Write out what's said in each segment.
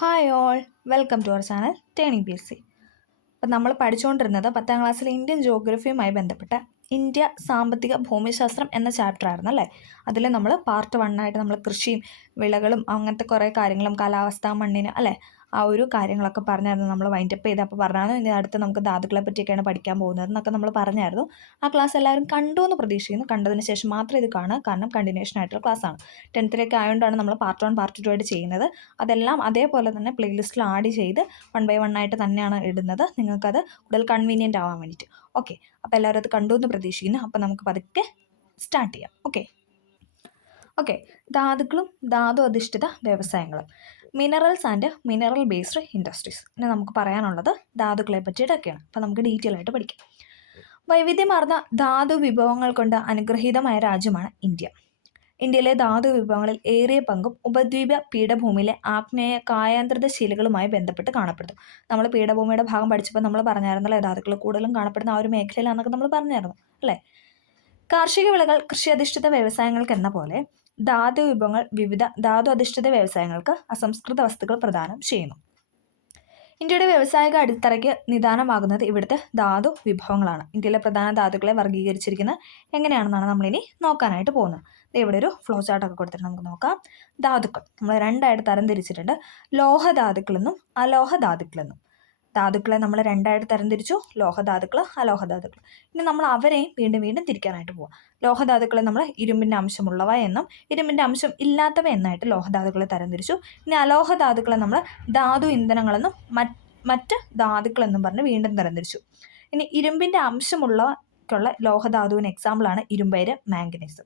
Hi all, welcome to our channel turning PSC. അപ്പം നമ്മൾ പഠിച്ചുകൊണ്ടിരുന്നത് 10ാം ക്ലാസ്സിലെ ഇന്ത്യൻ ജോഗ്രഫിയുമായി ബന്ധപ്പെട്ട ഇന്ത്യ സാമ്പത്തിക ഭൂമിശാസ്ത്രം എന്ന ചാപ്റ്റർ ആയിരുന്നു അല്ലേ. അതിൽ നമ്മൾ പാർട്ട് 1 ആയിട്ട് നമ്മൾ കൃഷിയും വിളകളും അങ്ങനത്തെ കുറേ കാര്യങ്ങളും കാലാവസ്ഥ മണ്ണിന് അല്ലേ ആ ഒരു കാര്യങ്ങളൊക്കെ പറഞ്ഞായിരുന്നു. നമ്മൾ വൈൻഡപ്പ് ചെയ്തപ്പോൾ പറഞ്ഞായിരുന്നു ഇനി അടുത്ത് നമുക്ക് ധാതുക്കളെ പറ്റിയൊക്കെയാണ് പഠിക്കാൻ പോകുന്നത് എന്നൊക്കെ നമ്മൾ പറഞ്ഞായിരുന്നു. ആ ക്ലാസ് എല്ലാവരും കണ്ടു എന്ന് പ്രതീക്ഷിക്കുന്നു. കണ്ടതിന് ശേഷം മാത്രം ഇത് കാണുക, കാരണം കണ്ടിന്യൂഷൻ ആയിട്ടുള്ള ക്ലാസ്സാണ്. 10th ആയതുകൊണ്ടാണ് നമ്മൾ പാർട്ട് 1 പാർട്ട് 2 ആയിട്ട് ചെയ്യുന്നത്. അതെല്ലാം അതേപോലെ തന്നെ പ്ലേലിസ്റ്റിൽ ആഡ് ചെയ്ത് 1 by 1 ആയിട്ട് തന്നെയാണ് ഇടുന്നത്, നിങ്ങൾക്കത് കൂടുതൽ കൺവീനിയൻ്റ് ആവാൻ വേണ്ടിയിട്ട്. ഓക്കെ, അപ്പോൾ എല്ലാവരും അത് കണ്ടു എന്ന് പ്രതീക്ഷിക്കുന്നു. അപ്പോൾ നമുക്ക് പതുക്കെ സ്റ്റാർട്ട് ചെയ്യാം. ഓക്കെ, ധാതുക്കളും ധാതു അധിഷ്ഠിത വ്യവസായങ്ങളും, minerals and mineral based industries. ഇനി നമുക്ക് പറയാനുള്ളത് ധാതുക്കളെ പറ്റിയിട്ടൊക്കെയാണ്. അപ്പോൾ നമുക്ക് ഡീറ്റെയിൽ ആയിട്ട് പഠിക്കാം. വൈവിധ്യമാർന്ന ധാതു വിഭവങ്ങൾ കൊണ്ട് അനുഗ്രഹീതമായ രാജ്യമാണ് ഇന്ത്യ. ഇന്ത്യയിലെ ധാതു വിഭവങ്ങളിൽ ഏറിയ പങ്കും ഉപദ്വീപ പീഠഭൂമിയിലെ ആഗ്നേയ കായാന്തരിത ശിലകളുമായി ബന്ധപ്പെട്ട് കാണപ്പെടുന്നു. നമ്മൾ പീഠഭൂമിയുടെ ഭാഗം പഠിച്ചപ്പോൾ നമ്മൾ പറഞ്ഞായിരുന്നല്ലോ, ധാതുക്കൾ കൂടുതലും കാണപ്പെടുന്ന ആ ഒരു മേഖലയിലാണെന്നൊക്കെ നമ്മൾ പറഞ്ഞായിരുന്നു അല്ലേ. കാർഷിക വിളകൾ കൃഷി അധിഷ്ഠിത വ്യവസായങ്ങൾക്ക് എന്ന പോലെ ധാതു വിഭവങ്ങൾ വിവിധ ധാതു അധിഷ്ഠിത വ്യവസായങ്ങൾക്ക് അസംസ്കൃത വസ്തുക്കൾ പ്രദാനം ചെയ്യുന്നു. ഇന്ത്യയുടെ വ്യാവസായിക അടിത്തറയ്ക്ക് നിദാനമാകുന്നത് ഇവിടുത്തെ ധാതു വിഭവങ്ങളാണ്. ഇന്ത്യയിലെ പ്രധാന ധാതുക്കളെ വർഗീകരിച്ചിരിക്കുന്നത് എങ്ങനെയാണെന്നാണ് നമ്മളിനി നോക്കാനായിട്ട് പോകുന്നത്. ഇവിടെ ഒരു ഫ്ലോ ചാർട്ടൊക്കെ കൊടുത്തിട്ട് നമുക്ക് നോക്കാം. ധാതുക്കൾ നമ്മൾ രണ്ടായിട്ട് തരംതിരിച്ചിട്ടുണ്ട്, ലോഹധാതുക്കളെന്നും അലോഹധാതുക്കളെന്നും. ധാതുക്കളെ നമ്മൾ രണ്ടായിട്ട് തരംതിരിച്ചു, ലോഹധാതുക്കൾ അലോഹധാതുക്കൾ. ഇനി നമ്മൾ അവരെയും വീണ്ടും വീണ്ടും തിരിക്കാനായിട്ട് പോവാം. ലോഹധാതുക്കളെ നമ്മൾ ഇരുമ്പിൻ്റെ അംശമുള്ളവ എന്നും ഇരുമ്പിൻ്റെ അംശം ഇല്ലാത്തവ എന്നായിട്ട് ലോഹധാതുക്കളെ തരംതിരിച്ചു. ഇനി അലോഹധാതുക്കളെ നമ്മൾ ധാതു ഇന്ധനങ്ങളെന്നും മറ്റ് ധാതുക്കളെന്നും പറഞ്ഞ് വീണ്ടും തരംതിരിച്ചു. ഇനി ഇരുമ്പിൻ്റെ അംശമുള്ളവയ്ക്കുള്ള ലോഹധാതുവിന് എക്സാമ്പിളാണ് ഇരുമ്പയിര്, മാംഗനീസ്.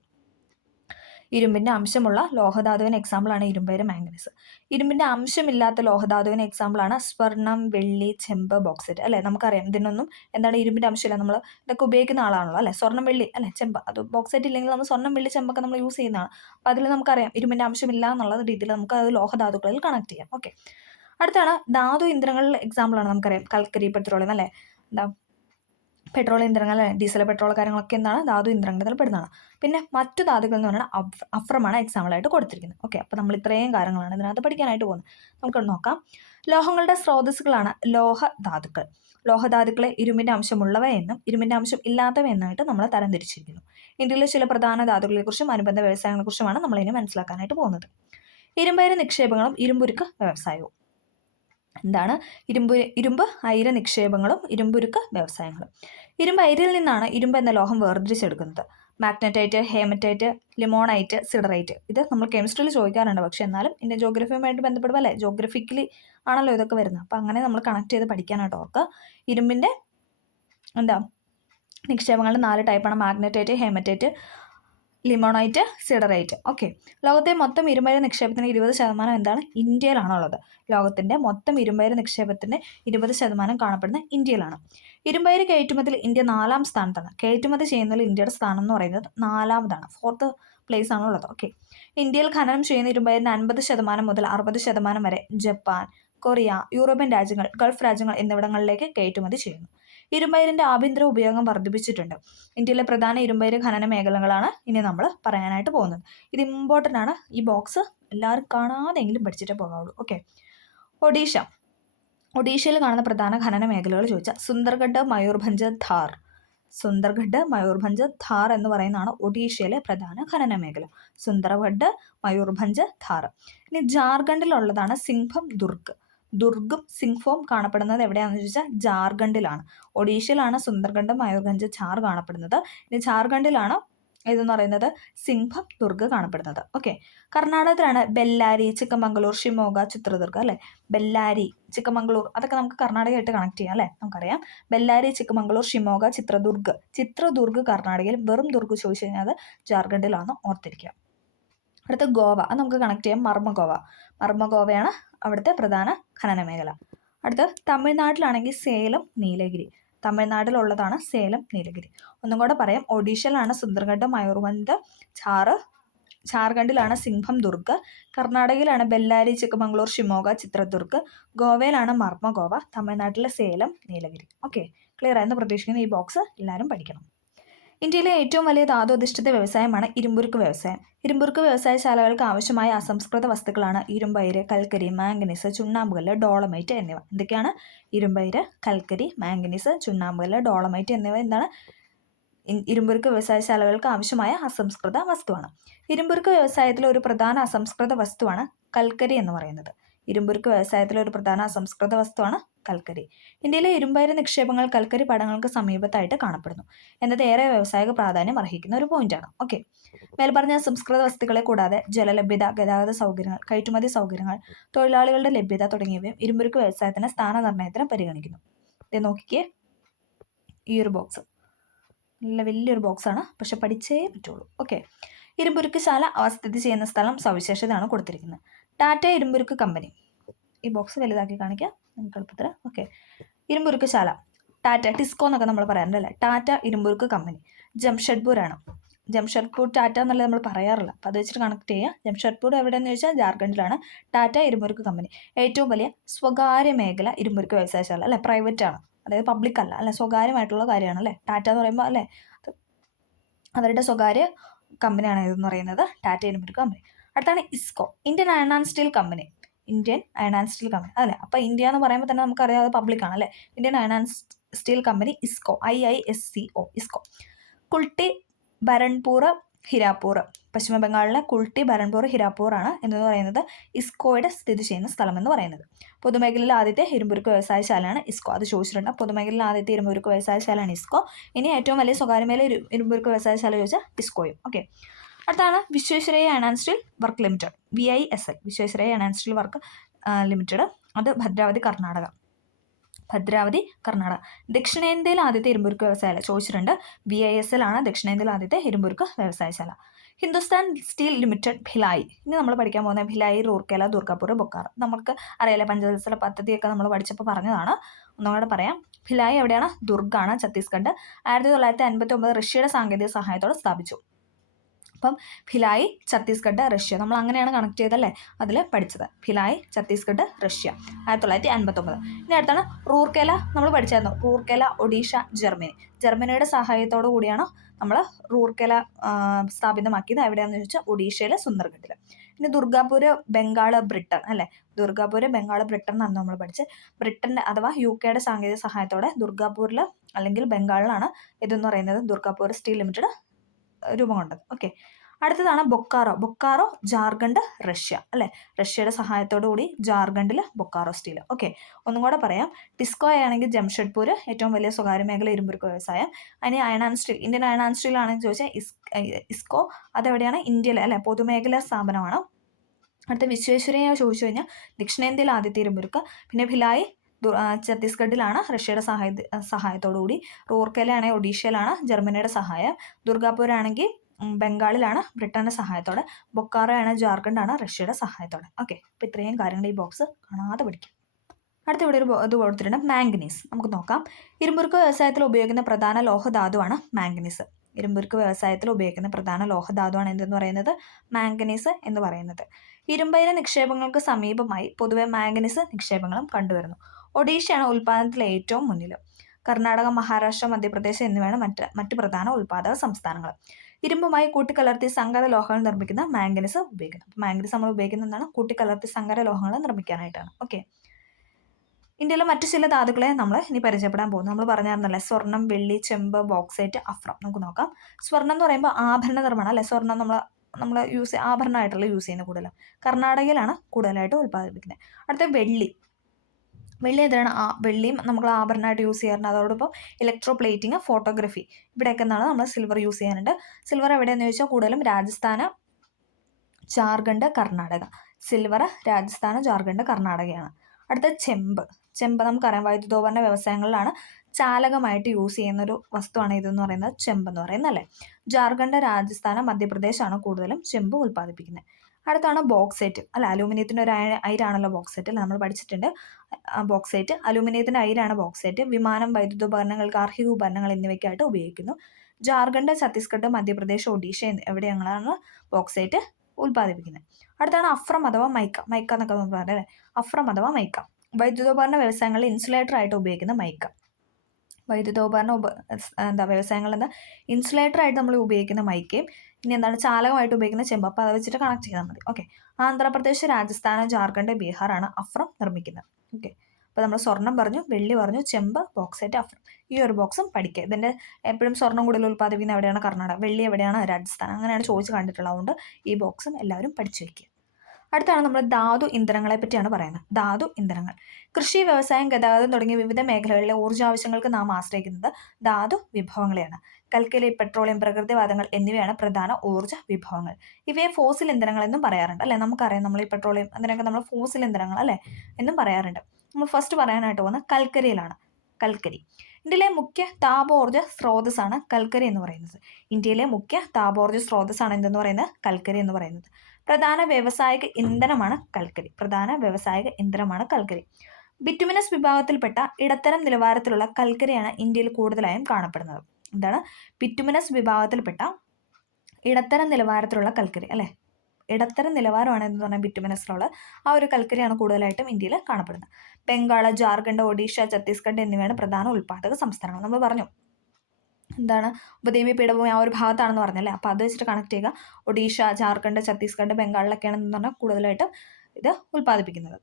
ഇരുമ്പിൻ്റെ അംശമുള്ള ലോഹധാതുവിന് എക്സാമ്പിളാണ് ഇരുമ്പയിര്, മാംഗനീസ്. ഇരുമ്പിൻ്റെ അംശമില്ലാത്ത ലോഹധാതുവിന് എക്സാമ്പിളാണ് സ്വർണം, വെള്ളി, ചെമ്പ്, ബോക്സൈറ്റ് അല്ലേ. നമുക്കറിയാം ഇതിനൊന്നും എന്താണ് ഇരുമ്പിൻ്റെ ആവശ്യമില്ല, നമ്മൾ ഇതൊക്കെ ഉപയോഗിക്കുന്ന ആളാണല്ലോ അല്ലേ. സ്വർണം, വെള്ളി അല്ലേ, ചെമ്പ്. അത് ബോക്സൈറ്റ് ഇല്ലെങ്കിൽ നമ്മൾ സ്വർണം, വെള്ളി, ചെമ്പൊക്കെ നമ്മൾ യൂസ് ചെയ്യുന്നതാണ്. അപ്പോൾ അതിൽ നമുക്കറിയാം ഇരുമ്പിൻ്റെ അംശമില്ല എന്നുള്ള രീതിയിൽ നമുക്ക് അത് ലോഹധാതുക്കളിൽ കണക്ട് ചെയ്യാം. ഓക്കെ, അടുത്താണ് ധാതു ഇന്ധനങ്ങളിൽ എക്സാമ്പിളാണ് നമുക്കറിയാം കൽക്കരി, പെട്രോളിയം അല്ലേ. എന്താ പെട്രോൾ ഇന്ധനങ്ങൾ, ഡീസൽ, പെട്രോൾ കാര്യങ്ങളൊക്കെ എന്താണ് ധാതു ഇന്ധനങ്ങളിൽ പെടുന്നതാണ്. പിന്നെ മറ്റു ധാതുക്കൾ എന്ന് പറഞ്ഞാൽ അഫ്രമാണ് എക്സാമ്പിളായിട്ട് കൊടുത്തിരിക്കുന്നത്. ഓക്കെ, അപ്പോൾ നമ്മൾ ഇത്രയും കാര്യങ്ങളാണ് ഇതിനകത്ത് പഠിക്കാനായിട്ട് പോകുന്നത്. നമുക്ക് നോക്കാം. ലോഹങ്ങളുടെ സ്രോതസ്സുകളാണ് ലോഹധാതുക്കൾ. ലോഹധാതുക്കളെ ഇരുമ്പിൻ്റെ അംശമുള്ളവ എന്നും ഇരുമ്പിൻ്റെ അംശം ഇല്ലാത്തവ എന്നായിട്ട് നമ്മൾ തരംതിരിച്ചിരിക്കുന്നു. ഇന്ത്യയിലെ ചില പ്രധാന ധാതുക്കളെക്കുറിച്ചും അനുബന്ധ വ്യവസായങ്ങളെക്കുറിച്ചുമാണ് നമ്മളിനി മനസ്സിലാക്കാനായിട്ട് പോകുന്നത്. ഇരുമ്പയിര് നിക്ഷേപങ്ങളും ഇരുമ്പുരുക്ക് വ്യവസായവും. എന്താണ് ഇരുമ്പ് അയിര നിക്ഷേപങ്ങളും ഇരുമ്പുരുക്ക് വ്യവസായങ്ങളും. ഇരുമ്പ് അയിരിൽ നിന്നാണ് ഇരുമ്പ് എന്ന ലോഹം വേർതിരിച്ചെടുക്കുന്നത്. Magnetite, haematite, limonite, siderite. ഇത് നമ്മൾ കെമിസ്ട്രിയിൽ ചോദിക്കാറുണ്ട്, പക്ഷേ എന്നാലും ഇന്ത്യൻ ജോഗ്രഫിയുമായിട്ട് ബന്ധപ്പെടുമ്പോൾ അല്ലേ, ജോഗ്രഫിക്കലി ആണല്ലോ ഇതൊക്കെ വരുന്നത്. അപ്പോൾ അങ്ങനെ നമ്മൾ കണക്ട് ചെയ്ത് പഠിക്കാനായിട്ട് ഓർക്കുക. ഇരുമ്പിൻ്റെ നിക്ഷേപങ്ങളുടെ 4 ടൈപ്പാണ്: magnetite, haematite, limonite, siderite. Okay, ലോകത്തെ മൊത്തം ഇരുമ്പയിര് നിക്ഷേപത്തിന് 20% എന്താണ് ഇന്ത്യയിലാണുള്ളത്. ലോകത്തിൻ്റെ മൊത്തം ഇരുമ്പയിര് നിക്ഷേപത്തിൻ്റെ 20% കാണപ്പെടുന്ന ഇന്ത്യയിലാണ്. ഇരുമ്പയിര് കയറ്റുമതിയിൽ ഇന്ത്യ 4ാം സ്ഥാനത്താണ്. കയറ്റുമതി ചെയ്യുന്നതിൽ ഇന്ത്യയുടെ സ്ഥാനം എന്ന് പറയുന്നത് 4ാമതാണ്, 4th പ്ലേസ് ആണുള്ളത്. ഓക്കെ, ഇന്ത്യയിൽ ഖനനം ചെയ്യുന്ന ഇരുമ്പയിരിന് 50% മുതൽ 60% വരെ ജപ്പാൻ, കൊറിയ, യൂറോപ്യൻ രാജ്യങ്ങൾ, ഗൾഫ് രാജ്യങ്ങൾ എന്നിവിടങ്ങളിലേക്ക് കയറ്റുമതി ചെയ്യുന്നു. ഇരുമ്പയിരിൻ്റെ ആഭ്യന്തര ഉപയോഗം വർദ്ധിപ്പിച്ചിട്ടുണ്ട്. ഇന്ത്യയിലെ പ്രധാന ഇരുമ്പയിര് ഖനന മേഖലകളാണ് ഇനി നമ്മൾ പറയാനായിട്ട് പോകുന്നത്. ഇത് ഇമ്പോർട്ടൻ്റ് ആണ്. ഈ ബോക്സ് എല്ലാവരും കാണാതെങ്കിലും പഠിച്ചിട്ടേ പോകാവുള്ളൂ. ഓക്കെ, ഒഡീഷയിൽ കാണുന്ന പ്രധാന ഖനന മേഖലകൾ ചോദിച്ചാൽ സുന്ദർഗഡ്, മയൂർഭഞ്ച്, ധാർ. സുന്ദർഗഡ്, മയൂർഭഞ്ച്, ധാർ എന്ന് പറയുന്നതാണ് ഒഡീഷയിലെ പ്രധാന ഖനന മേഖല. സുന്ദർഗഡ്, മയൂർഭഞ്ച്, ധാർ. ഇനി ജാർഖണ്ഡിലുള്ളതാണ് സിംഘം ദുർഗ്. ദുർഗും സിംഘവും കാണപ്പെടുന്നത് എവിടെയാണെന്ന് ചോദിച്ചാൽ ജാർഖണ്ഡിലാണ്. ഒഡീഷയിലാണ് സുന്ദർഗഡ്, മയൂർഭഞ്ച്, ധാർ കാണപ്പെടുന്നത്. ഇനി ജാർഖണ്ഡിലാണ് ഇതെന്ന് പറയുന്നത് സിംഘം ദുർഗ് കാണപ്പെടുന്നത്. ഓക്കെ, കർണാടകത്തിലാണ് ബെല്ലാരി, ചിക്കമംഗളൂർ, ഷിമോഗ, ചിത്രദുർഗ് അല്ലേ. ബെല്ലാരി, ചിക്കമംഗളൂർ അതൊക്കെ നമുക്ക് കർണാടകയായിട്ട് കണക്ട് ചെയ്യാം അല്ലേ. നമുക്കറിയാം ബെല്ലാരി, ചിക്കമംഗളൂർ, ഷിമോഗ, ചിത്രദുർഗ് കർണാടകയിൽ, വെറും ദുർഗ് ചോദിച്ചു കഴിഞ്ഞാൽ അത് ജാർഖണ്ഡിലാണ്, ഓർത്തിരിക്കുക. അടുത്ത ഗോവ, അത് നമുക്ക് കണക്ട് ചെയ്യാം. മർമ്മഗോവയാണ് അവിടുത്തെ പ്രധാന ഖനന മേഖല. അടുത്ത് തമിഴ്നാട്ടിലാണെങ്കിൽ സേലം, നീലഗിരി. തമിഴ്നാട്ടിലുള്ളതാണ് സേലം, നീലഗിരി. ഒന്നും കൂടെ പറയാം. ഒഡീഷയിലാണ് സുന്ദർഗഡ്, മയൂർഭഞ്ച്, ധാർ. ജാർഖണ്ഡിലാണ് സിംഘം ദുർഗ്. കർണാടകയിലാണ് ബെല്ലാരി, ചിക്കമംഗളൂർ, ഷിമോഗ, ചിത്രദുർഗ്. ഗോവയിലാണ് മർമ്മഗോവ. തമിഴ്നാട്ടിലെ സേലം, നീലഗിരി. ഓക്കെ, ക്ലിയർ ആയെന്ന് പ്രതീക്ഷിക്കുന്നു. ഈ ബോക്സ് എല്ലാവരും പഠിക്കണം. ഇന്ത്യയിലെ ഏറ്റവും വലിയ ധാതു അധിഷ്ഠിത വ്യവസായമാണ് ഇരുമ്പുരുക്ക് വ്യവസായം. ഇരുമ്പുരുക്ക് വ്യവസായശാലകൾക്ക് ആവശ്യമായ അസംസ്കൃത വസ്തുക്കളാണ് ഇരുമ്പയിര്, കൽക്കരി, മാംഗനീസ്, ചുണ്ണാമ്പുകല്ല്, ഡോളമൈറ്റ് എന്നിവ. എന്തൊക്കെയാണ്? ഇരുമ്പയിര്, കൽക്കരി, മാംഗനീസ്, ചുണ്ണാമ്പുകല്ല്, ഡോളമൈറ്റ് എന്നിവ എന്താണ്? ഇരുമ്പുരുക്ക് വ്യവസായശാലകൾക്ക് ആവശ്യമായ അസംസ്കൃത വസ്തുവാണ്. ഇരുമ്പുരുക്ക് വ്യവസായത്തിലെ ഒരു പ്രധാന അസംസ്കൃത വസ്തുവാണ് കൽക്കരി എന്ന് പറയുന്നത്. ഇരുമ്പുരുക്ക് വ്യവസായത്തിലെ ഒരു പ്രധാന അസംസ്കൃത വസ്തുവാണ് കൽക്കരി. ഇന്ത്യയിലെ ഇരുമ്പയിര് നിക്ഷേപങ്ങൾ കൽക്കരി പാടങ്ങൾക്ക് സമീപത്തായിട്ട് കാണപ്പെടുന്നു എന്നത് ഏറെ വ്യാവസായിക പ്രാധാന്യം അർഹിക്കുന്ന ഒരു പോയിന്റാണ്. ഓക്കെ, മേൽപ്പറഞ്ഞ അസംസ്കൃത വസ്തുക്കളെ കൂടാതെ ജലലഭ്യത, ഗതാഗത സൗകര്യങ്ങൾ, കയറ്റുമതി സൗകര്യങ്ങൾ, തൊഴിലാളികളുടെ ലഭ്യത തുടങ്ങിയവയും ഇരുമ്പുരുക്ക് വ്യവസായത്തിന്റെ സ്ഥാനനിർണ്ണയത്തിന് പരിഗണിക്കുന്നു. ഇത് നോക്കിക്കേ, ഈ ഒരു ബോക്സ് നല്ല വലിയൊരു ബോക്സാണ്, പക്ഷെ പഠിച്ചേ പറ്റുള്ളൂ. ഓക്കെ, ഇരുമ്പുരുക്ക് ശാല അവ സ്ഥിതി ചെയ്യുന്ന സ്ഥലം സവിശേഷതയാണ് കൊടുത്തിരിക്കുന്നത്. ടാറ്റ ഇരുമ്പുരുക്ക് കമ്പനി, ഈ ബോക്സ് വലുതാക്കി കാണിക്കാം നമുക്ക് എളുപ്പത്തിൽ. ഓക്കെ, ഇരുമ്പുരുക്ക് ശാല ടാറ്റ, ടിസ്കോ എന്നൊക്കെ നമ്മൾ പറയാറുണ്ട് അല്ലേ. ടാറ്റ ഇരുമ്പുരുക്ക് കമ്പനി ജംഷഡ്പൂരാണ്. ജംഷഡ്പൂർ ടാറ്റ എന്നല്ലേ നമ്മൾ പറയാറില്ല, അപ്പോൾ അത് വെച്ചിട്ട് കണക്ട് ചെയ്യുക. ജംഷഡ്പൂർ എവിടെയെന്ന് ചോദിച്ചാൽ ജാർഖണ്ഡിലാണ്. ടാറ്റ ഇരുമ്പുരുക്ക് കമ്പനി ഏറ്റവും വലിയ സ്വകാര്യ മേഖല ഇരുമ്പുരുക്ക് വ്യവസായശാല അല്ലേ, പ്രൈവറ്റ് ആണ്, അതായത് പബ്ലിക് അല്ല അല്ലെ, സ്വകാര്യമായിട്ടുള്ള കാര്യമാണ് അല്ലേ ടാറ്റ എന്ന് പറയുമ്പോൾ അല്ലേ. അവരുടെ സ്വകാര്യ കമ്പനിയാണ് ഇതെന്ന് പറയുന്നത് ടാറ്റ ഇരുമ്പുരുക്ക് കമ്പനി. അടുത്താണ് ISCO, Indian iron and steel company. Indian iron and steel company അല്ലേ, അപ്പോൾ ഇന്ത്യ എന്ന് പറയുമ്പോൾ തന്നെ നമുക്കറിയാം അത് പബ്ലിക് ആണ് അല്ലേ. Indian iron and steel company ISCO, IISCO, ISCO. Kulti, Burnpur, Hirapur, പശ്ചിമ ബംഗാളിലെ കുൾട്ടി, ബരൺപൂർ, ഹിരാപൂർ ആണ് എന്ന് പറയുന്നത് ISCOയുടെ സ്ഥിതി ചെയ്യുന്ന സ്ഥലം എന്ന് പറയുന്നത്. പൊതുമേഖലയിലെ ആദ്യത്തെ ഇരുമ്പുരുക്ക് വ്യവസായശാലയാണ് ISCO. അത് ചോദിച്ചിട്ടുണ്ട്, പൊതുമേഖലയിലെ ആദ്യത്തെ ഇരുമ്പുരുക്ക് വ്യവസായശാലയാണ് ISCO. ഇനി ഏറ്റവും വലിയ സ്വകാര്യ മേഖല ഇരുമ്പുരുക്ക് വ്യവസായശാല ചോദിച്ചാൽ ISCOയും. ഓക്കെ, അടുത്താണ് Visvesvaraya iron and steel work limited, VISL, Visvesvaraya iron and steel work limited. അത് ഭദ്രാവതി, കർണാടക. ദക്ഷിണേന്ത്യയിൽ ആദ്യത്തെ ഇരുമ്പുരുക്ക് വ്യവസായശാല ചോദിച്ചിട്ടുണ്ട്, VISL ആണ് ദക്ഷിണേന്ത്യയിൽ ആദ്യത്തെ ഇരുമ്പുരുക്ക് വ്യവസായശാല. Hindustan steel limited, Bhilai. ഇനി നമ്മൾ പഠിക്കാൻ പോകുന്ന ഭിലായി, റൂർക്കേല, ദുർഗാപൂർ, ബൊക്കാറോ. നമുക്ക് അറിയാലോ, പഞ്ചവത്സര പദ്ധതിയൊക്കെ നമ്മൾ പഠിച്ചപ്പോൾ പറഞ്ഞതാണ്, ഒന്നുകൂടെ പറയാം. ഭിലായി എവിടെയാണ്? ദുർഗാണ്, ഛത്തീസ്ഗഡ്. 1959 റഷ്യയുടെ സാങ്കേതിക സഹായത്തോടെ സ്ഥാപിച്ചു. അപ്പം ഭിലായി, ഛത്തീസ്ഗഡ്, റഷ്യ, നമ്മൾ അങ്ങനെയാണ് കണക്ട് ചെയ്തല്ലേ അതിൽ പഠിച്ചത്. ഭിലായി, ഛത്തീസ്ഗഡ്, റഷ്യ, 1959. ഇനി അടുത്താണ് റൂർക്കേല, നമ്മൾ പഠിച്ചായിരുന്നു. റൂർക്കേല, ഒഡീഷ, ജർമ്മനി. ജർമ്മനിയുടെ സഹായത്തോടു കൂടിയാണ് നമ്മൾ റൂർക്കേല സ്ഥാപിതമാക്കിയത്. എവിടെയാണെന്ന് ചോദിച്ചാൽ ഒഡീഷയിലെ സുന്ദർഗഡിൽ. ഇനി ദുർഗാപൂർ, ബംഗാൾ, ബ്രിട്ടൻ അല്ലേ. ദുർഗാപൂർ, ബംഗാൾ, ബ്രിട്ടൻ എന്നാണ് നമ്മൾ പഠിച്ചത്. ബ്രിട്ടൻ്റെ അഥവാ UK സാങ്കേതിക സഹായത്തോടെ ദുർഗാപൂരിൽ അല്ലെങ്കിൽ ബംഗാളിലാണ് ഇതെന്ന് പറയുന്നത് ദുർഗാപൂർ സ്റ്റീൽ ലിമിറ്റഡ് രൂപം കൊണ്ടത്. ഓക്കെ, അടുത്തതാണ് ബൊക്കാറോ. ബൊക്കാറോ, ജാർഖണ്ഡ്, റഷ്യ അല്ലേ. റഷ്യയുടെ സഹായത്തോടു കൂടി ജാർഖണ്ഡിൽ ബൊക്കാറോ സ്റ്റീൽ. ഓക്കെ, ഒന്നും കൂടെ പറയാം. ടിസ്കോ ആണെങ്കിൽ ജംഷഡ്പൂർ, ഏറ്റവും വലിയ സ്വകാര്യ മേഖല ഇരുമ്പുരുക്ക് വ്യവസായം. അതിന് iron and steel, Indian iron and steel ആണെന്ന് ചോദിച്ചാൽ ISCO, അതെവിടെയാണ്? ഇന്ത്യയിലെ അല്ലേ, പൊതുമേഖലാ സ്ഥാപനമാണ്. അടുത്ത വിശ്വേശ്വരയ്യ ചോദിച്ചു കഴിഞ്ഞാൽ ദക്ഷിണേന്ത്യയിൽ ആദ്യത്തെ ഇരുമ്പുരുക്ക്. പിന്നെ ഭിലായി ഛത്തീസ്ഗഡിലാണ് റഷ്യയുടെ സഹായത്തോടു കൂടി. റൂർക്കേലയാണെങ്കിൽ ഒഡീഷയിലാണ് ജർമ്മനിയുടെ സഹായം. ദുർഗാപൂരാണെങ്കിൽ ബംഗാളിലാണ് ബ്രിട്ടൻ്റെ സഹായത്തോടെ. ബൊക്കാറോ ആണ് ജാർഖണ്ഡാണ് റഷ്യയുടെ സഹായത്തോടെ. ഓക്കെ, അപ്പോൾ ഇത്രയും കാര്യങ്ങൾ ഈ ബോക്സ് കാണാതെ പഠിക്കും. അടുത്ത ഇവിടെ ഒരു ഇത് കൊടുത്തിട്ടുണ്ട്, മാംഗനീസ്. നമുക്ക് നോക്കാം. ഇരുമ്പുരുക്ക് വ്യവസായത്തിൽ ഉപയോഗിക്കുന്ന പ്രധാന ലോഹധാതുവാണ് മാംഗനീസ്. ഇരുമ്പുരുക്ക് വ്യവസായത്തിൽ ഉപയോഗിക്കുന്ന പ്രധാന ലോഹധാതുവാണ് എന്തെന്ന് പറയുന്നത്? മാംഗനീസ് എന്ന് പറയുന്നത്. ഇരുമ്പയിര് നിക്ഷേപങ്ങൾക്ക് സമീപമായി പൊതുവെ മാംഗനീസ് നിക്ഷേപങ്ങളും കണ്ടുവരുന്നു. ഒഡീഷയാണ് ഉൽപ്പാദനത്തിൽ ഏറ്റവും മുന്നിൽ. കർണാടക, മഹാരാഷ്ട്ര, മധ്യപ്രദേശ് എന്നിവയാണ് മറ്റ് പ്രധാന ഉൽപ്പാദക സംസ്ഥാനങ്ങൾ. ഇരുമ്പുമായി കൂട്ടിക്കലർത്തി സങ്കര ലോഹങ്ങൾ നിർമ്മിക്കുന്ന മാംഗനീസ് ഉപയോഗിക്കുന്നു. അപ്പോൾ മാംഗനീസ് നമ്മൾ ഉപയോഗിക്കുന്നതാണ് കൂട്ടിക്കലർത്തി സങ്കര ലോഹങ്ങൾ നിർമ്മിക്കാനായിട്ടാണ്. ഓക്കെ, ഇന്ത്യയിലെ മറ്റു ചില ധാതുക്കളെ നമ്മൾ ഇനി പരിചയപ്പെടാൻ പോകുന്നു. നമ്മൾ പറഞ്ഞായിരുന്നല്ലേ, സ്വർണം, വെള്ളി, ചെമ്പ്, ബോക്സൈറ്റ്, അഫ്രം. നമുക്ക് നോക്കാം. സ്വർണം എന്ന് പറയുമ്പോൾ ആഭരണ നിർമ്മാണം അല്ലേ. സ്വർണം നമ്മൾ ആഭരണമായിട്ടുള്ള യൂസ് ചെയ്യുന്ന കൂടുതലും കർണാടകയിലാണ് കൂടുതലായിട്ട് ഉൽപ്പാദിപ്പിക്കുന്നത്. അടുത്ത വെള്ളി. വെള്ളി എന്താണ്? വെള്ളിയും നമ്മൾ ആഭരണമായിട്ട് യൂസ് ചെയ്യാറുണ്ട്. അതോടൊപ്പം ഇലക്ട്രോ പ്ലേറ്റിങ്, ഫോട്ടോഗ്രഫി, ഇവിടെയൊക്കെ എന്താണ് നമ്മൾ സിൽവർ യൂസ് ചെയ്യാറുണ്ട്. സിൽവർ എവിടെയെന്ന് ചോദിച്ചാൽ കൂടുതലും രാജസ്ഥാൻ, ജാർഖണ്ഡ്, കർണാടക. സിൽവർ രാജസ്ഥാൻ, ജാർഖണ്ഡ്, കർണാടകയാണ്. അടുത്ത ചെമ്പ് നമുക്കറിയാം, വൈദ്യുതോപകരണ വ്യവസായങ്ങളിലാണ് ചാലകമായിട്ട് യൂസ് ചെയ്യുന്നൊരു വസ്തുവാണ് ഇതെന്ന് പറയുന്നത് ചെമ്പ് എന്ന് പറയുന്നത് അല്ലേ. ജാർഖണ്ഡ്, രാജസ്ഥാൻ, മധ്യപ്രദേശാണ് കൂടുതലും ചെമ്പ് ഉൽപ്പാദിപ്പിക്കുന്നത്. അടുത്താണ് ബോക്സൈറ്റ് അല്ല, അലൂമിനിയത്തിൻ്റെ ഒരു അയിരാണല്ലോ ബോക്സൈറ്റ് അല്ല, നമ്മൾ പഠിച്ചിട്ടുണ്ട്. ബോക്സൈറ്റ്, അലൂമിനിയത്തിൻ്റെ അയിരാണ് ബോക്സൈറ്റ്. വിമാനം, വൈദ്യുതോപകരണങ്ങൾ, ഗാർഹിക ഉപകരണങ്ങൾ എന്നിവയ്ക്കായിട്ട് ഉപയോഗിക്കുന്നു. ജാർഖണ്ഡ്, ഛത്തീസ്ഗഡ്, മധ്യപ്രദേശ്, ഒഡീഷ എവിടെയാണ് ബോക്സൈറ്റ് ഉൽപ്പാദിപ്പിക്കുന്നത്. അടുത്താണ് അഫ്രം അഥവാ മൈക്ക എന്നൊക്കെ നമ്മൾ പറയാം അല്ലേ. അഫ്രം അഥവാ മൈക്ക, വൈദ്യുതോപകരണ വ്യവസായങ്ങളിൽ ഇൻസുലേറ്റർ ആയിട്ട് ഉപയോഗിക്കുന്ന മൈക്ക. വൈദ്യുതോപകരണ വ്യവസായങ്ങളിൽ എന്താ ഇൻസുലേറ്ററായിട്ട് നമ്മൾ ഉപയോഗിക്കുന്ന മൈക്കയും ഇനി എന്താണ് ചാലകമായിട്ട് ഉപയോഗിക്കുന്ന ചെമ്പ്. അപ്പോൾ അത് വെച്ചിട്ട് കണക്ട് ചെയ്താൽ മതി. ഓക്കെ. ആന്ധ്രാപ്രദേശ്, രാജസ്ഥാൻ, ജാർഖണ്ഡ്, ബീഹാറാണ് അഫ്രം നിർമ്മിക്കുന്നത്. ഓക്കെ. അപ്പോൾ നമ്മൾ സ്വർണം പറഞ്ഞു, വെള്ളി പറഞ്ഞു, ചെമ്പ്, ബോക്സൈറ്റ്, അഫ്രം. ഈ ഒരു ബോക്സും പഠിക്കുക. ഇതിൻ്റെ എപ്പോഴും സ്വർണം കൂടുതൽ ഉൽപ്പാദിപ്പിക്കുന്ന എവിടെയാണ്? കർണാടക. വെള്ളി എവിടെയാണ്? രാജസ്ഥാൻ. അങ്ങനെയാണ് ചോദിച്ച് കണ്ടിട്ടുള്ളത്. അതുകൊണ്ട് ഈ ബോക്സും എല്ലാവരും പഠിച്ചു വയ്ക്കുക. അടുത്താണ് നമ്മൾ ധാതു ഇന്ധനങ്ങളെ പറ്റിയാണ് പറയുന്നത്. ധാതു ഇന്ധനങ്ങൾ കൃഷി, വ്യവസായം, ഗതാഗതം തുടങ്ങിയ വിവിധ മേഖലകളിലെ ഊർജ്ജാവശ്യങ്ങൾക്ക് നാം ആശ്രയിക്കുന്നത് ധാതു വിഭവങ്ങളെയാണ്. കൽക്കരി, പെട്രോളിയം, പ്രകൃതിവാതങ്ങൾ എന്നിവയാണ് പ്രധാന ഊർജ്ജ വിഭവങ്ങൾ. ഇവയെ ഫോസിൽ ഇന്ധനങ്ങൾ എന്നും പറയാറുണ്ട് അല്ലേ? നമുക്കറിയാം നമ്മൾ ഈ പെട്രോളിയം അതിനൊക്കെ നമ്മൾ ഫോസിൽ ഇന്ധനങ്ങൾ അല്ലേ എന്നും പറയാറുണ്ട്. നമ്മൾ ഫസ്റ്റ് പറയാനായിട്ട് പോകുന്നത് കൽക്കരിയിലാണ്. കൽക്കരി ഇന്ത്യയിലെ മുഖ്യ താപോർജ്ജ സ്രോതസ്സാണ് കൽക്കരി എന്ന് പറയുന്നത്. ഇന്ത്യയിലെ മുഖ്യ താപോർജ്ജ സ്രോതസ്സാണ് എന്തെന്ന് പറയുന്നത്? കൽക്കരി എന്ന് പറയുന്നത്. പ്രധാന വ്യാവസായിക ഇന്ധനമാണ് കൽക്കരി. പ്രധാന വ്യാവസായിക ഇന്ധനമാണ് കൽക്കരി. ബിറ്റുമിനസ് വിഭാഗത്തിൽപ്പെട്ട ഇടത്തരം നിലവാരത്തിലുള്ള കൽക്കരിയാണ് ഇന്ത്യയിൽ കൂടുതലായും കാണപ്പെടുന്നത്. എന്താണ്? ബിറ്റുമിനസ് വിഭാഗത്തിൽപ്പെട്ട ഇടത്തരം നിലവാരത്തിലുള്ള കൽക്കരി അല്ലേ? ഇടത്തരം നിലവാരമാണ് എന്ന് പറഞ്ഞാൽ ബിറ്റുമിനസിലുള്ള ആ ഒരു കൽക്കരിയാണ് കൂടുതലായിട്ടും ഇന്ത്യയിൽ കാണപ്പെടുന്നത്. ബംഗാൾ, ജാർഖണ്ഡ്, ഒഡീഷ, ഛത്തീസ്ഗഡ് എന്നിവയാണ് പ്രധാന ഉൽപ്പാദക സംസ്ഥാനങ്ങൾ. നമ്മൾ പറഞ്ഞു എന്താണ് ഉപദ്വീപീയ പീഠഭൂമി ആ ഒരു ഭാഗത്താണെന്ന് പറഞ്ഞല്ലേ. അപ്പോൾ അത് വെച്ചിട്ട് കണക്ട് ചെയ്യുക. ഒഡീഷ, ജാർഖണ്ഡ്, ഛത്തീസ്ഗഡ്, ബംഗാളിലൊക്കെയാണെന്ന് പറഞ്ഞാൽ കൂടുതലായിട്ടും ഇത് ഉൽപ്പാദിപ്പിക്കുന്നത്.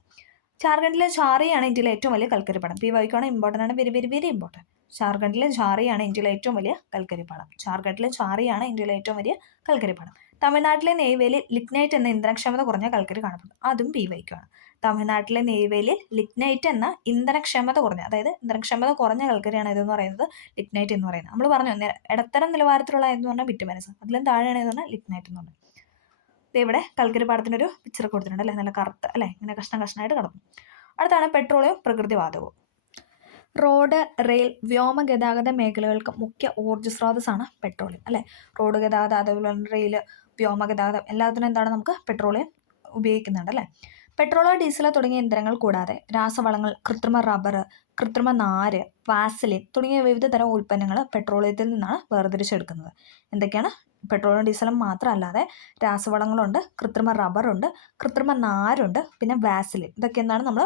ജാർഖണ്ഡിലെ ഝാറിയാണ് ഇന്ത്യയിലെ ഏറ്റവും വലിയ കൽക്കരിപ്പാടം. ഈ വൈക്കാണ് ഇമ്പോർട്ടൻ്റ് ആണ്. Very very very important. ജാർഖണ്ഡിലെ ഝാറിയാണ് ഇന്ത്യയിലെ ഏറ്റവും വലിയ കൽക്കരിപ്പാടം. ജാർഖണ്ഡിലെ ഝാറിയാണ് ഇന്ത്യയിലെ ഏറ്റവും വലിയ കൽക്കരിപ്പാടം. തമിഴ്നാട്ടിലെ നെയ്വേലിയിൽ ലിഗ്നൈറ്റ് എന്ന ഇന്ധനക്ഷമത കുറഞ്ഞ കൽക്കരി കാണപ്പെടുന്നു. അതും പി വൈക്കാണ്. തമിഴ്നാട്ടിലെ നെയ്വേലിയിൽ ലിഗ്നൈറ്റ് എന്ന ഇന്ധനക്ഷമത കുറഞ്ഞ, അതായത് ഇന്ധനക്ഷമത കുറഞ്ഞ കൽക്കരിയാണ് ഇതെന്ന് പറയുന്നത് ലിഗ്നൈറ്റ് എന്ന് പറയുന്നത്. നമ്മൾ പറഞ്ഞു ഇടത്തരം നിലവാരത്തിലുള്ള എന്ന് പറഞ്ഞാൽ ബിറ്റുമിനസ്, അതിലും താഴെയാണ് എന്ന് പറഞ്ഞാൽ ലിഗ്നൈറ്റ് എന്ന് പറഞ്ഞത്. ഇവിടെ കൽക്കരി പാടത്തിനൊരു പിക്ചർ കൊടുത്തിട്ടുണ്ട് അല്ലേ, നല്ല കറുത്ത് അല്ലേ, ഇങ്ങനെ കഷ്ണം കഷ്ണമായിട്ട് കിടക്കും. അടുത്താണ് പെട്രോളിയം, പ്രകൃതിവാതകവും. റോഡ്, റെയിൽ, വ്യോമ ഗതാഗത മേഖലകൾക്ക് മുഖ്യ ഊർജ്ജ സ്രോതസ്സാണ് പെട്രോളിയം അല്ലേ. റോഡ് ഗതാഗതം, അതുപോലെ റെയിൽ, വ്യോമഗതാഗതം എല്ലാത്തിനും എന്താണ് നമുക്ക് പെട്രോളിയം ഉപയോഗിക്കുന്നുണ്ട് അല്ലേ. പെട്രോളോ ഡീസലോ തുടങ്ങിയ ഇന്ധനങ്ങൾ കൂടാതെ രാസവളങ്ങൾ, കൃത്രിമ റബ്ബർ, കൃത്രിമ നാര്, വാസലിൻ തുടങ്ങിയ വിവിധ തരം ഉൽപ്പന്നങ്ങൾ പെട്രോളിയത്തിൽ നിന്നാണ് വേർതിരിച്ചെടുക്കുന്നത്. എന്തൊക്കെയാണ്? പെട്രോളും ഡീസലും മാത്രമല്ലാതെ രാസവളങ്ങളുണ്ട്, കൃത്രിമ റബ്ബറുണ്ട്, കൃത്രിമ നാരുണ്ട്, പിന്നെ വാസലിൻ. ഇതൊക്കെ എന്താണ് നമ്മൾ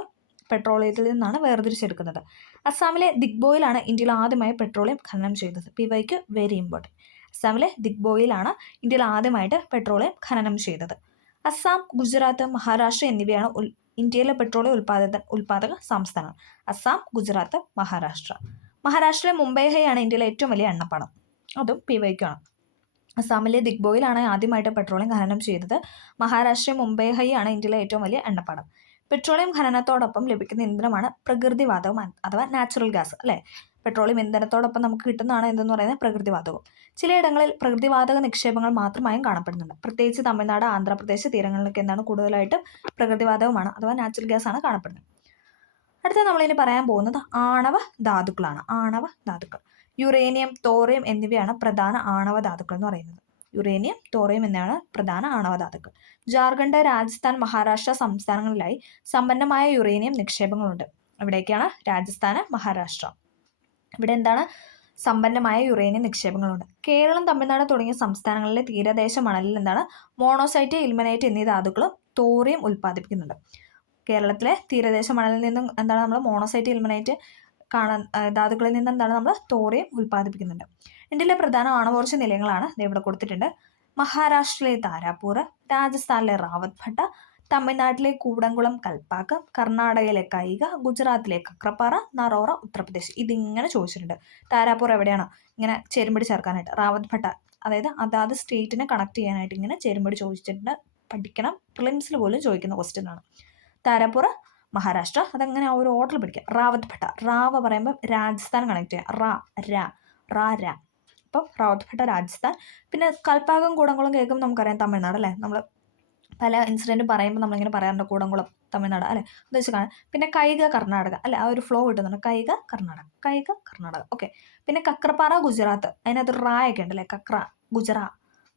പെട്രോളിയത്തിൽ നിന്നാണ് വേർതിരിച്ചെടുക്കുന്നത്. അസ്സാമിലെ ദിഗ്ബോയിലാണ് ഇന്ത്യയിൽ ആദ്യമായി പെട്രോളിയം ഖനനം ചെയ്തത്. പി വൈക്ക് വെരി ഇമ്പോർട്ടൻറ്റ്. അസ്സാമിലെ ദിഗ്ബോയിലാണ് ഇന്ത്യയിൽ ആദ്യമായിട്ട് പെട്രോളിയം ഖനനം ചെയ്തത്. അസ്സാം, ഗുജറാത്ത്, മഹാരാഷ്ട്ര എന്നിവയാണ് ഇന്ത്യയിലെ പെട്രോളിയം ഉൽപ്പാദക സംസ്ഥാനങ്ങൾ. അസ്സാം, ഗുജറാത്ത്, മഹാരാഷ്ട്ര. മഹാരാഷ്ട്രയിലെ മുംബൈയാണ് ഇന്ത്യയിലെ ഏറ്റവും വലിയ എണ്ണപ്പാടം. അതും പി വൈക്കാണ്. അസ്സാമിലെ ദിഗ്ബോയിലാണ് ആദ്യമായിട്ട് പെട്രോളിയം ഖനനം ചെയ്തത്. മഹാരാഷ്ട്ര മുംബൈയാണ് ഇന്ത്യയിലെ ഏറ്റവും വലിയ എണ്ണപ്പാടം. പെട്രോളിയം ഖനനത്തോടൊപ്പം ലഭിക്കുന്ന ഇന്ധനമാണ് പ്രകൃതിവാതകം അഥവാ നാച്ചുറൽ ഗ്യാസ് അല്ലേ. പെട്രോളിയം ഇന്ധനത്തോടൊപ്പം നമുക്ക് കിട്ടുന്നതാണ് എന്തെന്ന് പറയുന്നത് പ്രകൃതിവാതകം. ചിലയിടങ്ങളിൽ പ്രകൃതിവാതക നിക്ഷേപങ്ങൾ മാത്രമായും കാണപ്പെടുന്നുണ്ട്. പ്രത്യേകിച്ച് തമിഴ്നാട്, ആന്ധ്രാപ്രദേശ് തീരങ്ങളിലൊക്കെ എന്താണ് കൂടുതലായിട്ടും പ്രകൃതിവാതകമാണ് അഥവാ നാച്ചുറൽ ഗ്യാസ് ആണ് കാണപ്പെടുന്നത്. അടുത്ത നമ്മളിനി പറയാൻ പോകുന്നത് ആണവ ധാതുക്കളാണ്. ആണവ ധാതുക്കൾ യുറേനിയം, തോറിയം എന്നിവയാണ് പ്രധാന ആണവ ധാതുക്കൾ എന്ന് പറയുന്നത്. യുറേനിയം, തോറിയം എന്നിവയാണ് പ്രധാന ആണവ ധാതുക്കൾ. ജാർഖണ്ഡ്, രാജസ്ഥാൻ, മഹാരാഷ്ട്ര സംസ്ഥാനങ്ങളിലായി സമ്പന്നമായ യുറേനിയം നിക്ഷേപങ്ങളുണ്ട്. എവിടേക്കാണ്? രാജസ്ഥാന്, മഹാരാഷ്ട്ര. ഇവിടെ എന്താണ്? സമ്പന്നമായ യുറേനിയം നിക്ഷേപങ്ങളുണ്ട്. കേരളം, തമിഴ്നാട് തുടങ്ങിയ സംസ്ഥാനങ്ങളിലെ തീരദേശ മണലിൽ എന്താണ്? മോണോസൈറ്റ്, ഇൽമനൈറ്റ് എന്നീ ധാതുക്കളും തോറിയം ഉൽപ്പാദിപ്പിക്കുന്നുണ്ട്. കേരളത്തിലെ തീരദേശ മണലിൽ നിന്നും എന്താണ് നമ്മൾ മോണോസൈറ്റ്, ഇൽമനൈറ്റ് ധാതുക്കളിൽ നിന്ന് എന്താണ് നമ്മൾ തോറിയം ഉൽപ്പാദിപ്പിക്കുന്നുണ്ട്. ഇന്ത്യയിലെ പ്രധാന ആണവോർജ്ജ നിലയങ്ങളാണ് ഇവിടെ കൊടുത്തിട്ടുണ്ട്. മഹാരാഷ്ട്രയിലെ താരാപൂർ, രാജസ്ഥാനിലെ റാവത്ത് ഭട്ട, തമിഴ്നാട്ടിലെ കൂടംകുളം, കൽപ്പാക്കം, കർണാടകയിലെ കൈഗ, ഗുജറാത്തിലെ കക്രപ്പാറ, നറോറ, ഉത്തർപ്രദേശ്. ഇതിങ്ങനെ ചോദിച്ചിട്ടുണ്ട്. താരാപൂർ എവിടെയാണോ ഇങ്ങനെ ചേരുംപടി ചേർക്കാനായിട്ട്, റാവത്ത് ഭട്ട അതായത് അതാത് സ്റ്റേറ്റിനെ കണക്ട് ചെയ്യാനായിട്ട് ഇങ്ങനെ ചേരുംപടി ചോദിച്ചിട്ടുണ്ട്. പഠിക്കണം, പ്രിലിംസിൽ പോലും ചോദിക്കുന്ന ക്വസ്റ്റ്യൻ ആണ്. താരാപൂർ മഹാരാഷ്ട്ര, അതങ്ങനെ ആ ഒരു ഓർഡറിൽ പഠിക്കുക. റാവത്ത് ഭട്ട, റാവ പറയുമ്പോൾ രാജസ്ഥാൻ കണക്ട് ചെയ്യുക. റാ. അപ്പം റാവത്ത് ഭട്ട രാജസ്ഥാൻ. പിന്നെ കൽപ്പാകം, കൂടംകുളം കേൾക്കുമ്പോൾ നമുക്കറിയാം തമിഴ്നാട് അല്ലേ. നമ്മൾ പല ഇൻസിഡൻറ്റ് പറയുമ്പോൾ നമ്മളിങ്ങനെ പറയാറുണ്ട് കൂടംകുളം തമിഴ്നാട് അല്ലേ, അത് വെച്ച് കാണാം. പിന്നെ കൈഗ കർണാടക അല്ലേ, ആ ഒരു ഫ്ലോ കിട്ടുന്നുണ്ട്. കൈഗ കർണാടക. ഓക്കെ. പിന്നെ കക്രപ്പാറ ഗുജറാത്ത്, അതിനകത്ത് റായൊക്കെ ഉണ്ടല്ലേ, ഗുജറാ.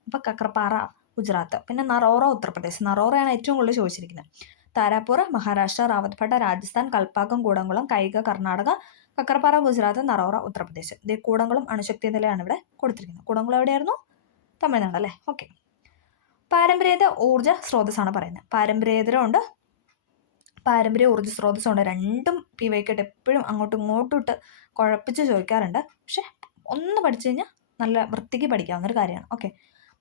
അപ്പം കക്രപ്പാറ ഗുജറാത്ത്. പിന്നെ നറോറ ഉത്തർപ്രദേശ്, നറോറയാണ് ഏറ്റവും കൂടുതൽ ചോദിച്ചിരിക്കുന്നത്. താരാപൂർ മഹാരാഷ്ട്ര, റാവത്ത് ഭട്ട രാജസ്ഥാൻ, കൽപ്പാക്കം കൂടംകുളം, കൈഗ കർണാടക, കക്രപ്പാറ ഗുജറാത്ത്, നറോറ ഉത്തർപ്രദേശ്. ഇത് കൂടംകുളം അണുശക്തി നിലയാണ് ഇവിടെ കൊടുത്തിരിക്കുന്നത്. കൂടംകുളം എവിടെയായിരുന്നു? തമിഴ്നാട് അല്ലേ. ഓക്കെ. പാരമ്പര്യേതര ഊർജ്ജ സ്രോതസ്സാണ് പറയുന്നത്. പാരമ്പര്യേതരമുണ്ട്, പാരമ്പര്യ ഊർജ്ജ സ്രോതസ്സുണ്ട്. രണ്ടും PYക്കായിട്ട് എപ്പോഴും അങ്ങോട്ടും ഇങ്ങോട്ടും ഇട്ട് കുഴപ്പിച്ച് ചോദിക്കാറുണ്ട്. പക്ഷെ ഒന്ന് പഠിച്ചു കഴിഞ്ഞാൽ നല്ല വൃത്തിക്ക് പഠിക്കാവുന്നൊരു കാര്യമാണ്. ഓക്കെ,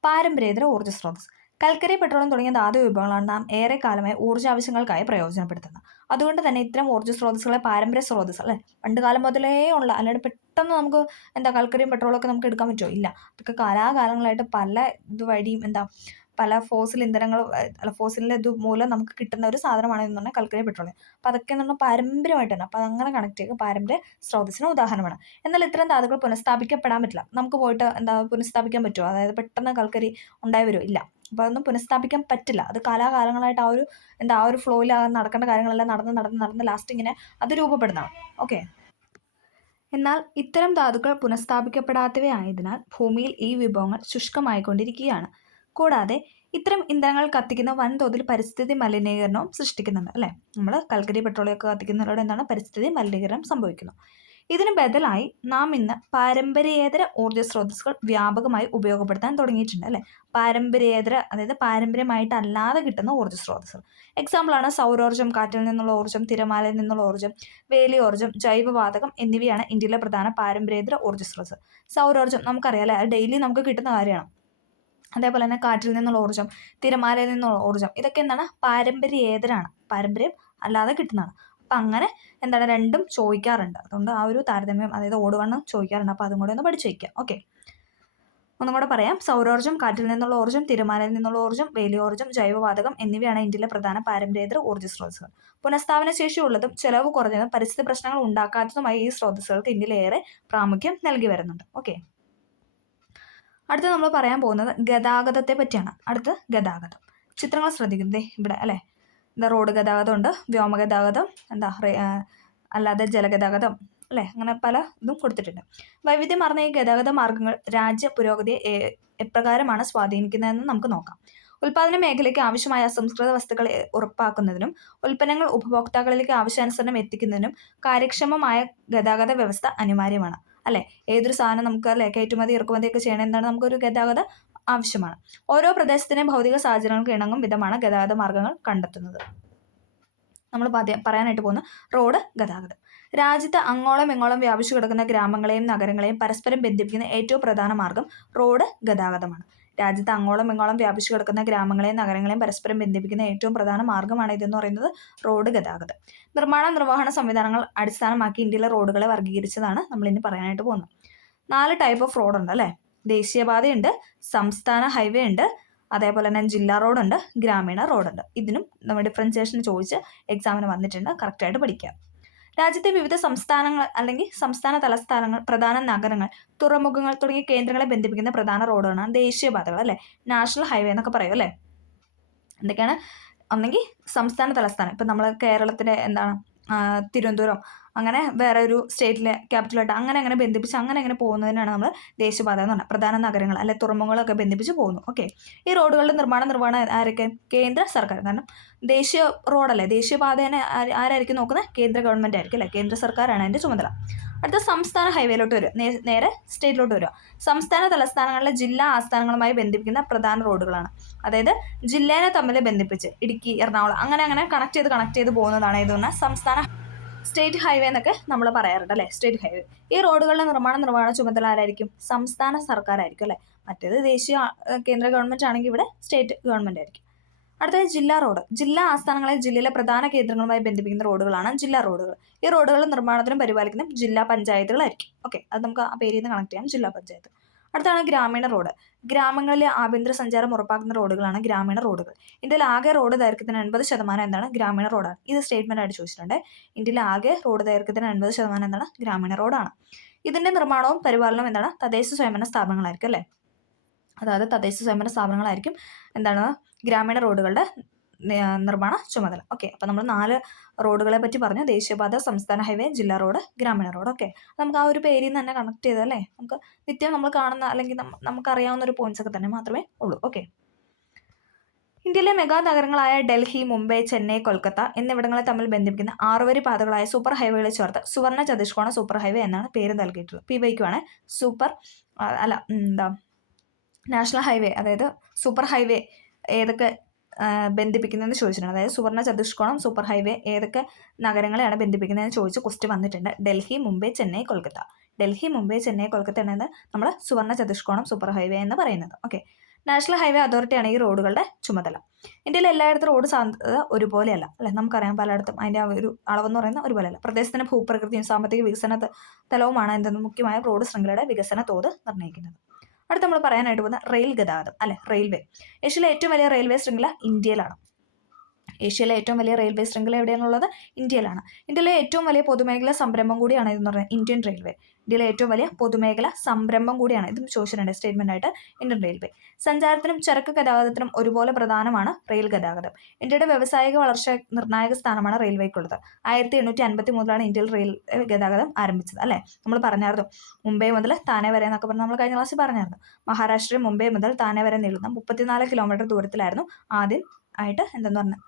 പാരമ്പര്യേതര ഊർജ്ജ സ്രോതസ്. കൽക്കരി, പെട്രോളിയം തുടങ്ങിയ ധാതു വിഭവങ്ങളാണ് നാം ഏറെ കാലമായി ഊർജ്ജാവശ്യങ്ങൾക്കായി പ്രയോജനപ്പെടുത്തുന്നത്. അതുകൊണ്ട് തന്നെ ഇത്തരം ഊർജ്ജ സ്രോതസ്സുകളെ പാരമ്പര്യ സ്രോതസ് അല്ലേ, പണ്ട് കാലം മുതലേ ഉള്ള, അല്ലാണ്ട് പെട്ടെന്ന് നമുക്ക് കൽക്കരിയും പെട്രോളും ഒക്കെ നമുക്ക് എടുക്കാൻ പറ്റുമോ? ഇല്ല. അതൊക്കെ കാലാകാലങ്ങളായിട്ട് പല ഇതുവഴിയും പല ഫോസിൽ ഇന്ധനങ്ങൾ ഫോസിലിൻ്റെ ഇത് മൂലം നമുക്ക് കിട്ടുന്ന ഒരു സാധനമാണ് എന്ന് പറഞ്ഞാൽ കൽക്കരി, പെട്രോളിയം. അപ്പോൾ അതൊക്കെ നമ്മൾ പാരമ്പര്യമായിട്ട് തന്നെ, അപ്പോൾ അതങ്ങനെ കണക്ട് ചെയ്യുക പാരമ്പര്യ സ്രോതസ്സിന് ഉദാഹരണമാണ്. എന്നാൽ ഇത്തരം ധാതുക്കൾ പുനഃസ്ഥാപിക്കപ്പെടാൻ പറ്റില്ല. നമുക്ക് പോയിട്ട് പുനഃസ്ഥാപിക്കാൻ പറ്റുമോ? അതായത് പെട്ടെന്ന് കൽക്കരി ഉണ്ടായി വരുമോ? ഇല്ല. അപ്പോൾ അതൊന്നും പുനഃസ്ഥാപിക്കാൻ പറ്റില്ല. അത് കാലാകാലങ്ങളായിട്ട് ആ ഒരു ഫ്ലോയിൽ നടക്കേണ്ട കാര്യങ്ങളെല്ലാം നടന്ന് ലാസ്റ്റ് ഇങ്ങനെ അത് രൂപപ്പെടുന്നതാണ്. ഓക്കെ, എന്നാൽ ഇത്തരം ധാതുക്കൾ പുനഃസ്ഥാപിക്കപ്പെടാത്തവയായതിനാൽ ഭൂമിയിൽ ഈ വിഭവങ്ങൾ ശുഷ്കമായിക്കൊണ്ടിരിക്കുകയാണ്. കൂടാതെ ഇത്തരം ഇന്ധനങ്ങൾ കത്തിക്കുന്ന വൻതോതിൽ പരിസ്ഥിതി മലിനീകരണവും സൃഷ്ടിക്കുന്നുണ്ട് അല്ലേ. നമ്മൾ കൽക്കരി, പെട്രോളിയം ഒക്കെ കത്തിക്കുന്നതിലൂടെ എന്താണ് പരിസ്ഥിതി മലിനീകരണം സംഭവിക്കുന്നു. ഇതിന് ബദലായി നാം ഇന്ന് പാരമ്പര്യേതര ഊർജ്ജ സ്രോതസ്സുകൾ വ്യാപകമായി ഉപയോഗപ്പെടുത്താൻ തുടങ്ങിയിട്ടുണ്ട് അല്ലേ. പാരമ്പര്യേതര, അതായത് പാരമ്പര്യമായിട്ടല്ലാതെ കിട്ടുന്ന ഊർജ്ജ സ്രോതസ്സുകൾ. എക്സാമ്പിളാണ് സൗരോർജ്ജം, കാറ്റിൽ നിന്നുള്ള ഊർജ്ജം, തിരമാലയിൽ നിന്നുള്ള ഊർജ്ജം, വേലിയോർജ്ജം, ജൈവവാതകം എന്നിവയാണ് ഇന്ത്യയിലെ പ്രധാന പാരമ്പര്യേതര ഊർജ്ജ സ്രോതസ്സ്. സൗരോർജ്ജം നമുക്കറിയാം അല്ലേ, അത് ഡെയിലി നമുക്ക് കിട്ടുന്ന കാര്യമാണ്. അതേപോലെ തന്നെ കാറ്റിൽ നിന്നുള്ള ഊർജ്ജം, തിരമാലയിൽ നിന്നുള്ള ഊർജ്ജം, ഇതൊക്കെ പാരമ്പര്യേതരാണ്, പാരമ്പര്യം അല്ലാതെ കിട്ടുന്നതാണ്. അപ്പം അങ്ങനെ രണ്ടും ചോദിക്കാറുണ്ട്. അതുകൊണ്ട് ആ ഒരു താരതമ്യം, അതായത് ഓടുവണ്ണം ചോദിക്കാറുണ്ട്. അപ്പോൾ അതും കൂടെ ഒന്ന് പഠിച്ചു വയ്ക്കുക. ഓക്കെ, ഒന്നും കൂടെ പറയാം. സൗരോർജ്ജം, കാറ്റിൽ നിന്നുള്ള ഊർജ്ജം, തിരമാലയിൽ നിന്നുള്ള ഊർജ്ജം, വേലിയോർജ്ജം, ജൈവവാതകം എന്നിവയാണ് ഇന്ത്യയിലെ പ്രധാന പാരമ്പര്യേതര ഊർജ്ജ സ്രോതസ്സുകൾ. പുനഃസ്ഥാപന ശേഷിയുള്ളതും ചെലവ് കുറഞ്ഞതും പരിസ്ഥിതി പ്രശ്നങ്ങൾ ഉണ്ടാക്കാത്തതുമായ ഈ സ്രോതസ്സുകൾക്ക് ഇന്ത്യയിലേറെ പ്രാമുഖ്യം നൽകി വരുന്നുണ്ട്. ഓക്കെ, അടുത്ത് നമ്മൾ പറയാൻ പോകുന്നത് ഗതാഗതത്തെ പറ്റിയാണ്. അടുത്ത് ഗതാഗതം. ചിത്രങ്ങൾ ശ്രദ്ധിക്കുന്നത് ഇവിടെ അല്ലേ, റോഡ് ഗതാഗതമുണ്ട്, വ്യോമഗതാഗതം, അല്ലാതെ ജലഗതാഗതം അല്ലേ, അങ്ങനെ പല ഇതും കൊടുത്തിട്ടുണ്ട്. വൈവിധ്യമാർന്ന ഈ ഗതാഗത മാർഗങ്ങൾ രാജ്യ പുരോഗതിയെ എപ്രകാരമാണ് സ്വാധീനിക്കുന്നതെന്ന് നമുക്ക് നോക്കാം. ഉൽപ്പാദന മേഖലയ്ക്ക് ആവശ്യമായ അസംസ്കൃത വസ്തുക്കൾ ഉറപ്പാക്കുന്നതിനും ഉൽപ്പന്നങ്ങൾ ഉപഭോക്താക്കളിലേക്ക് ആവശ്യാനുസരണം എത്തിക്കുന്നതിനും കാര്യക്ഷമമായ ഗതാഗത വ്യവസ്ഥ അനിവാര്യമാണ് അല്ലേ. ഏതൊരു സാധനം നമുക്ക് അല്ലേ കയറ്റുമതി ഇറക്കുമതിയൊക്കെ ചെയ്യണം, എന്താണ് നമുക്കൊരു ഗതാഗതം ആവശ്യമാണ്. ഓരോ പ്രദേശത്തിൻ്റെയും ഭൗതിക സാഹചര്യങ്ങൾക്ക് ഇണങ്ങും വിധമാണ് ഗതാഗത മാർഗങ്ങൾ കണ്ടെത്തുന്നത്. നമ്മൾ പറയാനായിട്ട് പോകുന്ന റോഡ് ഗതാഗതം. രാജ്യത്ത് അങ്ങോളം ഇങ്ങോളം വ്യാപിച്ചു കിടക്കുന്ന ഗ്രാമങ്ങളെയും നഗരങ്ങളെയും പരസ്പരം ബന്ധിപ്പിക്കുന്ന ഏറ്റവും പ്രധാന മാർഗം റോഡ് ഗതാഗതമാണ്. രാജ്യത്ത് അങ്ങോളം ഇങ്ങോളം വ്യാപിച്ചു കിടക്കുന്ന ഗ്രാമങ്ങളെയും നഗരങ്ങളെയും പരസ്പരം ബന്ധിപ്പിക്കുന്ന ഏറ്റവും പ്രധാന മാർഗ്ഗമാണ് ഇതെന്ന് പറയുന്നത് റോഡ് ഗതാഗതം. നിർമ്മാണ നിർവഹണ സംവിധാനങ്ങൾ അടിസ്ഥാനമാക്കി ഇന്ത്യയിലെ റോഡുകളെ വർഗീകരിച്ചതാണ് നമ്മൾ ഇനി പറയാനായിട്ട് പോകുന്നത്. 4 ടൈപ്പ് ഓഫ് റോഡുണ്ട് അല്ലേ. ദേശീയപാതയുണ്ട്, സംസ്ഥാന ഹൈവേ ഉണ്ട്, അതേപോലെ തന്നെ ജില്ലാ റോഡുണ്ട്, ഗ്രാമീണ റോഡുണ്ട്. ഇതിനും നമ്മൾ ഡിഫറൻസിയേഷൻ ചോദിച്ച് എക്സാമിന് വന്നിട്ടുണ്ട്, കറക്റ്റായിട്ട് പഠിക്കുക. രാജ്യത്തെ വിവിധ സംസ്ഥാനങ്ങൾ അല്ലെങ്കിൽ സംസ്ഥാന തലസ്ഥാനങ്ങൾ, പ്രധാന നഗരങ്ങൾ, തുറമുഖങ്ങൾ തുടങ്ങിയ കേന്ദ്രങ്ങളെ ബന്ധിപ്പിക്കുന്ന പ്രധാന റോഡുകളാണ് ദേശീയപാതകൾ അല്ലേ, നാഷണൽ ഹൈവേ എന്നൊക്കെ പറയും അല്ലേ. എന്തൊക്കെയാണ്? ഒന്നെങ്കിൽ സംസ്ഥാന തലസ്ഥാനം, ഇപ്പം നമ്മൾ കേരളത്തിലെ തിരുവനന്തപുരം, അങ്ങനെ വേറെ ഒരു സ്റ്റേറ്റിലെ ക്യാപിറ്റലായിട്ട് അങ്ങനെ ബന്ധിപ്പിച്ച് അങ്ങനെ പോകുന്നതിനാണ് നമ്മൾ ദേശീയപാത എന്ന് പറഞ്ഞാൽ. പ്രധാന നഗരങ്ങൾ അല്ലെ തുറമുഖങ്ങളൊക്കെ ബന്ധിപ്പിച്ച് പോകുന്നു. ഓക്കെ, ഈ റോഡുകളുടെ നിർമ്മാണം ആരൊക്കെ? കേന്ദ്ര സർക്കാർ. കാരണം ദേശീയ റോഡല്ലേ, ദേശീയപാതേനെ ആരായിരിക്കും നോക്കുന്നത്? കേന്ദ്ര ഗവൺമെൻറ് ആയിരിക്കും അല്ലേ, കേന്ദ്ര സർക്കാരാണ് അതിൻ്റെ ചുമതല. അടുത്ത സംസ്ഥാന ഹൈവേയിലോട്ട് വരിക, നേരെ സ്റ്റേറ്റിലോട്ട് വരിക. സംസ്ഥാന തലസ്ഥാനങ്ങളിലെ ജില്ലാ ആസ്ഥാനങ്ങളുമായി ബന്ധിപ്പിക്കുന്ന പ്രധാന റോഡുകളാണ്. അതായത് ജില്ലേനെ തമ്മിൽ ബന്ധിപ്പിച്ച് ഇടുക്കി, എറണാകുളം അങ്ങനെ കണക്ട് ചെയ്ത് പോകുന്നതാണ് ഇതെന്ന് സംസ്ഥാന സ്റ്റേറ്റ് ഹൈവേ എന്നൊക്കെ നമ്മൾ പറയാറുണ്ട് അല്ലേ, സ്റ്റേറ്റ് ഹൈവേ. ഈ റോഡുകളുടെ നിർവഹണ ചുമതല ആരായിരിക്കും? സംസ്ഥാന സർക്കാരായിരിക്കും അല്ലേ. മറ്റേത് ദേശീയ കേന്ദ്ര ഗവൺമെൻറ് ആണെങ്കിൽ ഇവിടെ സ്റ്റേറ്റ് ഗവൺമെൻറ് ആയിരിക്കും. അടുത്തത് ജില്ലാ റോഡ്. ജില്ലാ ആസ്ഥാനങ്ങളെ ജില്ലയിലെ പ്രധാന കേന്ദ്രങ്ങളുമായി ബന്ധിപ്പിക്കുന്ന റോഡുകളാണ് ജില്ലാ റോഡുകൾ. ഈ റോഡുകൾ നിർമ്മാണത്തിനും പരിപാലിക്കുന്നതും ജില്ലാ പഞ്ചായത്തുകളായിരിക്കും. ഓക്കെ, അത് നമുക്ക് ആ പേരിൽ നിന്ന് കണക്ട് ചെയ്യാം, ജില്ലാ പഞ്ചായത്ത്. അടുത്താണ് ഗ്രാമീണ റോഡ്. ഗ്രാമങ്ങളിലെ ആഭ്യന്തര സഞ്ചാരം ഉറപ്പാക്കുന്ന റോഡുകളാണ് ഗ്രാമീണ റോഡുകൾ. ഇന്ത്യയിൽ ആകെ റോഡ് ദൈർഘ്യത്തിന് 80% എന്താണ്? ഗ്രാമീണ റോഡാണ്. ഇത് സ്റ്റേറ്റ്മെന്റ് ആയിട്ട് ചോദിച്ചിട്ടുണ്ട്. ഇന്ത്യയിലെ ആകെ റോഡ് ദൈർഘ്യത്തിന് 80% എന്താണ്? ഗ്രാമീണ റോഡാണ്. ഇതിന്റെ നിർമ്മാണവും പരിപാലനവും എന്താണ്? തദ്ദേശ സ്വയംഭരണ സ്ഥാപനങ്ങളായിരിക്കും അല്ലേ. അതായത് തദ്ദേശ സ്വയംഭരണ സ്ഥാപനങ്ങളായിരിക്കും ഗ്രാമീണ റോഡുകളുടെ നിർമ്മാണ ചുമതല. ഓക്കെ, അപ്പം നമ്മൾ 4 റോഡുകളെ പറ്റി പറഞ്ഞു. ദേശീയപാത, സംസ്ഥാന ഹൈവേ, ജില്ലാ റോഡ്, ഗ്രാമീണ റോഡ്. ഓക്കെ, നമുക്ക് ആ ഒരു പേരിൽ നിന്ന് തന്നെ കണക്ട് ചെയ്തല്ലേ, നമുക്ക് നിത്യം നമ്മൾ കാണുന്ന അല്ലെങ്കിൽ നമുക്കറിയാവുന്ന ഒരു പോയിന്റ്സ് ഒക്കെ തന്നെ മാത്രമേ ഉള്ളൂ. ഓക്കെ, ഇന്ത്യയിലെ മെഗാ നഗരങ്ങളായ ഡൽഹി, മുംബൈ, ചെന്നൈ, കൊൽക്കത്ത എന്നിവിടങ്ങളെ തമ്മിൽ ബന്ധിപ്പിക്കുന്ന 6 വരി പാതകളായ സൂപ്പർ ഹൈവേകളെ ചേർത്ത് സുവർണ ചതുഷ്കോണ സൂപ്പർ ഹൈവേ എന്നാണ് പേര് നൽകിയിട്ടുള്ളത്. PYQ നാഷണൽ ഹൈവേ, അതായത് സൂപ്പർ ഹൈവേ ഏതൊക്കെ ബന്ധിപ്പിക്കുന്നതെന്ന് ചോദിച്ചിട്ടുണ്ട്. അതായത് സുവർണ്ണ ചതുഷ്കോണം സൂപ്പർ ഹൈവേ ഏതൊക്കെ നഗരങ്ങളെയാണ് ബന്ധിപ്പിക്കുന്നതെന്ന് ചോദിച്ച് ക്വസ്റ്റ്യൻ വന്നിട്ടുണ്ട്. ഡൽഹി, മുംബൈ, ചെന്നൈ, കൊൽക്കത്ത. ഡൽഹി, മുംബൈ, ചെന്നൈ, കൊൽക്കത്ത എന്നത് നമ്മൾ സുവർണ്ണ ചതുഷ്കോണം സൂപ്പർ ഹൈവേ എന്ന് പറയുന്നത്. ഓക്കെ. നാഷണൽ ഹൈവേ അതോറിറ്റിയാണ് ഈ റോഡുകളുടെ ചുമതല. ഇന്ത്യയിൽ എല്ലായിടത്തും റോഡ് സാന്ദ്രത ഒരുപോലെയല്ല അല്ലെ, നമുക്കറിയാം പലയിടത്തും അതിൻ്റെ ആ ഒരു അളവെന്ന് പറയുന്നത് ഒരുപോലെയല്ല. പ്രദേശത്തിന് ഭൂപ്രകൃതിയും സാമ്പത്തിക വികസന തലവുമാണ് എന്തെന്ന് മുഖ്യമായ റോഡ് ശൃംഖലയുടെ വികസന തോത് നിർണ്ണയിക്കുന്നത്. അടുത്ത് നമ്മൾ പറയാനായിട്ട് പോകുന്ന റെയിൽ ഗതാഗതം അല്ലെ, റെയിൽവേ. ഏഷ്യയിലെ ഏറ്റവും വലിയ റെയിൽവേ ശൃംഖല ഇന്ത്യയിലാണ്. ഏഷ്യയിലെ ഏറ്റവും വലിയ റെയിൽവേ ശൃംഖല എവിടെയാണുള്ളത്? ഇന്ത്യയിലാണ്. ഇന്ത്യയിലെ ഏറ്റവും വലിയ പൊതുമേഖലാ സംരംഭം കൂടിയാണ് ഇതെന്ന് പറയുന്നത് ഇന്ത്യൻ റെയിൽവേ. ഇന്ത്യയിലെ ഏറ്റവും വലിയ പൊതുമേഖലാ സംരംഭം കൂടിയാണ്, ഇതും ചോദിച്ചിട്ടുണ്ട് സ്റ്റേറ്റ്മെന്റ് ആയിട്ട്. ഇന്ത്യൻ റെയിൽവേ സഞ്ചാരത്തിനും ചരക്ക് ഗതാഗതത്തിനും ഒരുപോലെ പ്രധാനമാണ് റെയിൽ ഗതാഗതം. ഇന്ത്യയുടെ വ്യാവസായിക വളർച്ച നിർണായക സ്ഥാനമാണ് റെയിൽവേക്കുള്ളത്. 1853 ഇന്ത്യയിൽ റെയിൽ ഗതാഗതം ആരംഭിച്ചത് അല്ലേ. നമ്മൾ പറഞ്ഞായിരുന്നു മുംബൈ മുതൽ താനെ വരെ എന്നൊക്കെ പറഞ്ഞ് നമ്മൾ കഴിഞ്ഞ ക്ലാസ്സിൽ പറഞ്ഞായിരുന്നു. മഹാരാഷ്ട്രയിൽ മുംബൈ മുതൽ താനെ വരെ നീളുന്ന 34 കിലോമീറ്റർ ദൂരത്തിലായിരുന്നു ആദ്യം ആയിട്ട് എന്തെന്ന് പറഞ്ഞാൽ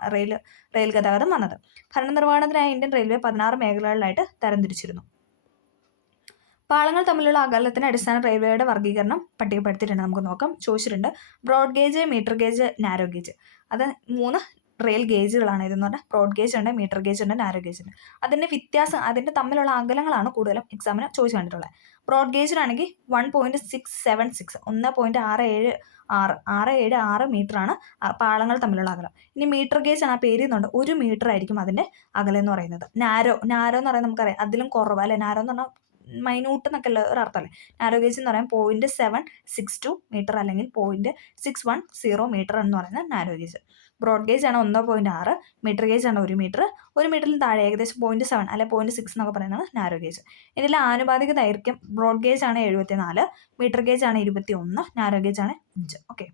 റെയിൽ ഗതാഗതം വന്നത്. ഭരണനിർവഹണത്തിനായി ഇന്ത്യൻ റെയിൽവേ 16 മേഖലകളിലായിട്ട് തരംതിരിച്ചിരുന്നു. പാളങ്ങൾ തമ്മിലുള്ള അകലത്തിന് അടിസ്ഥാന റെയിൽവേയുടെ വർഗ്ഗീകരണം പട്ടികപ്പെടുത്തിയിട്ടുണ്ട്. നമുക്ക് നോക്കാം. ചോദിച്ചിട്ടുണ്ട് broad gauge, metre gauge, narrow gauge. അത് 3 റെയിൽ ഗേജുകളാണ് ഇതെന്ന് പറഞ്ഞാൽ. ബ്രോഡ് ഗേജ് ഉണ്ട്, മീറ്റർ ഗേജ് ഉണ്ട്, നാരോ ഗേജ് ഉണ്ട്. അതിൻ്റെ വ്യത്യാസം, അതിൻ്റെ തമ്മിലുള്ള അകലങ്ങളാണ് കൂടുതലും എക്സാമിന് ചോദിച്ചു കണ്ടിട്ടുള്ളത്. ബ്രോഡ് ഗേജിനാണെങ്കിൽ 1.676 1.676 മീറ്ററാണ് പാളങ്ങൾ തമ്മിലുള്ള അകലം. ഇനി മീറ്റർ ഗേജ് ആണ്, ആ പേര് ചെയ്യുന്നുണ്ട്, 1 മീറ്റർ ആയിരിക്കും അതിൻ്റെ അകലം എന്ന് പറയുന്നത്. നാരോ എന്ന് പറയുന്നത് നമുക്കറിയാം അതിലും കുറവ് അല്ലെ. നാരോ എന്ന് പറഞ്ഞാൽ മൈന്യൂട്ട് എന്നൊക്കെ ഉള്ള ഒരു അർത്ഥമല്ലേ. നാരോ ഗേജ് എന്ന് പറയാൻ 0.762 മീറ്റർ അല്ലെങ്കിൽ 0.610 മീറ്റർ എന്ന് പറയുന്നത് നാരോ ഗേജ്. ബ്രോഡ് ഗേജ് ആണ് 1.6, മീറ്റർ ഗേജ് ആണ് 1 മീറ്റർ. 1 മീറ്ററിൽ താഴെ ഏകദേശം 0.7 അല്ലെ 0.6 എന്നൊക്കെ പറയുന്നത് നാരോ ഗേജ്. ഇതിലെ ആനുപാതിക ദൈർഘ്യം ബ്രോഡ് ഗേജ് ആണ് 74, മീറ്റർ ഗേജ് ആണ് 21, നാരോ ഗേജ് ആണ് 5. Okay.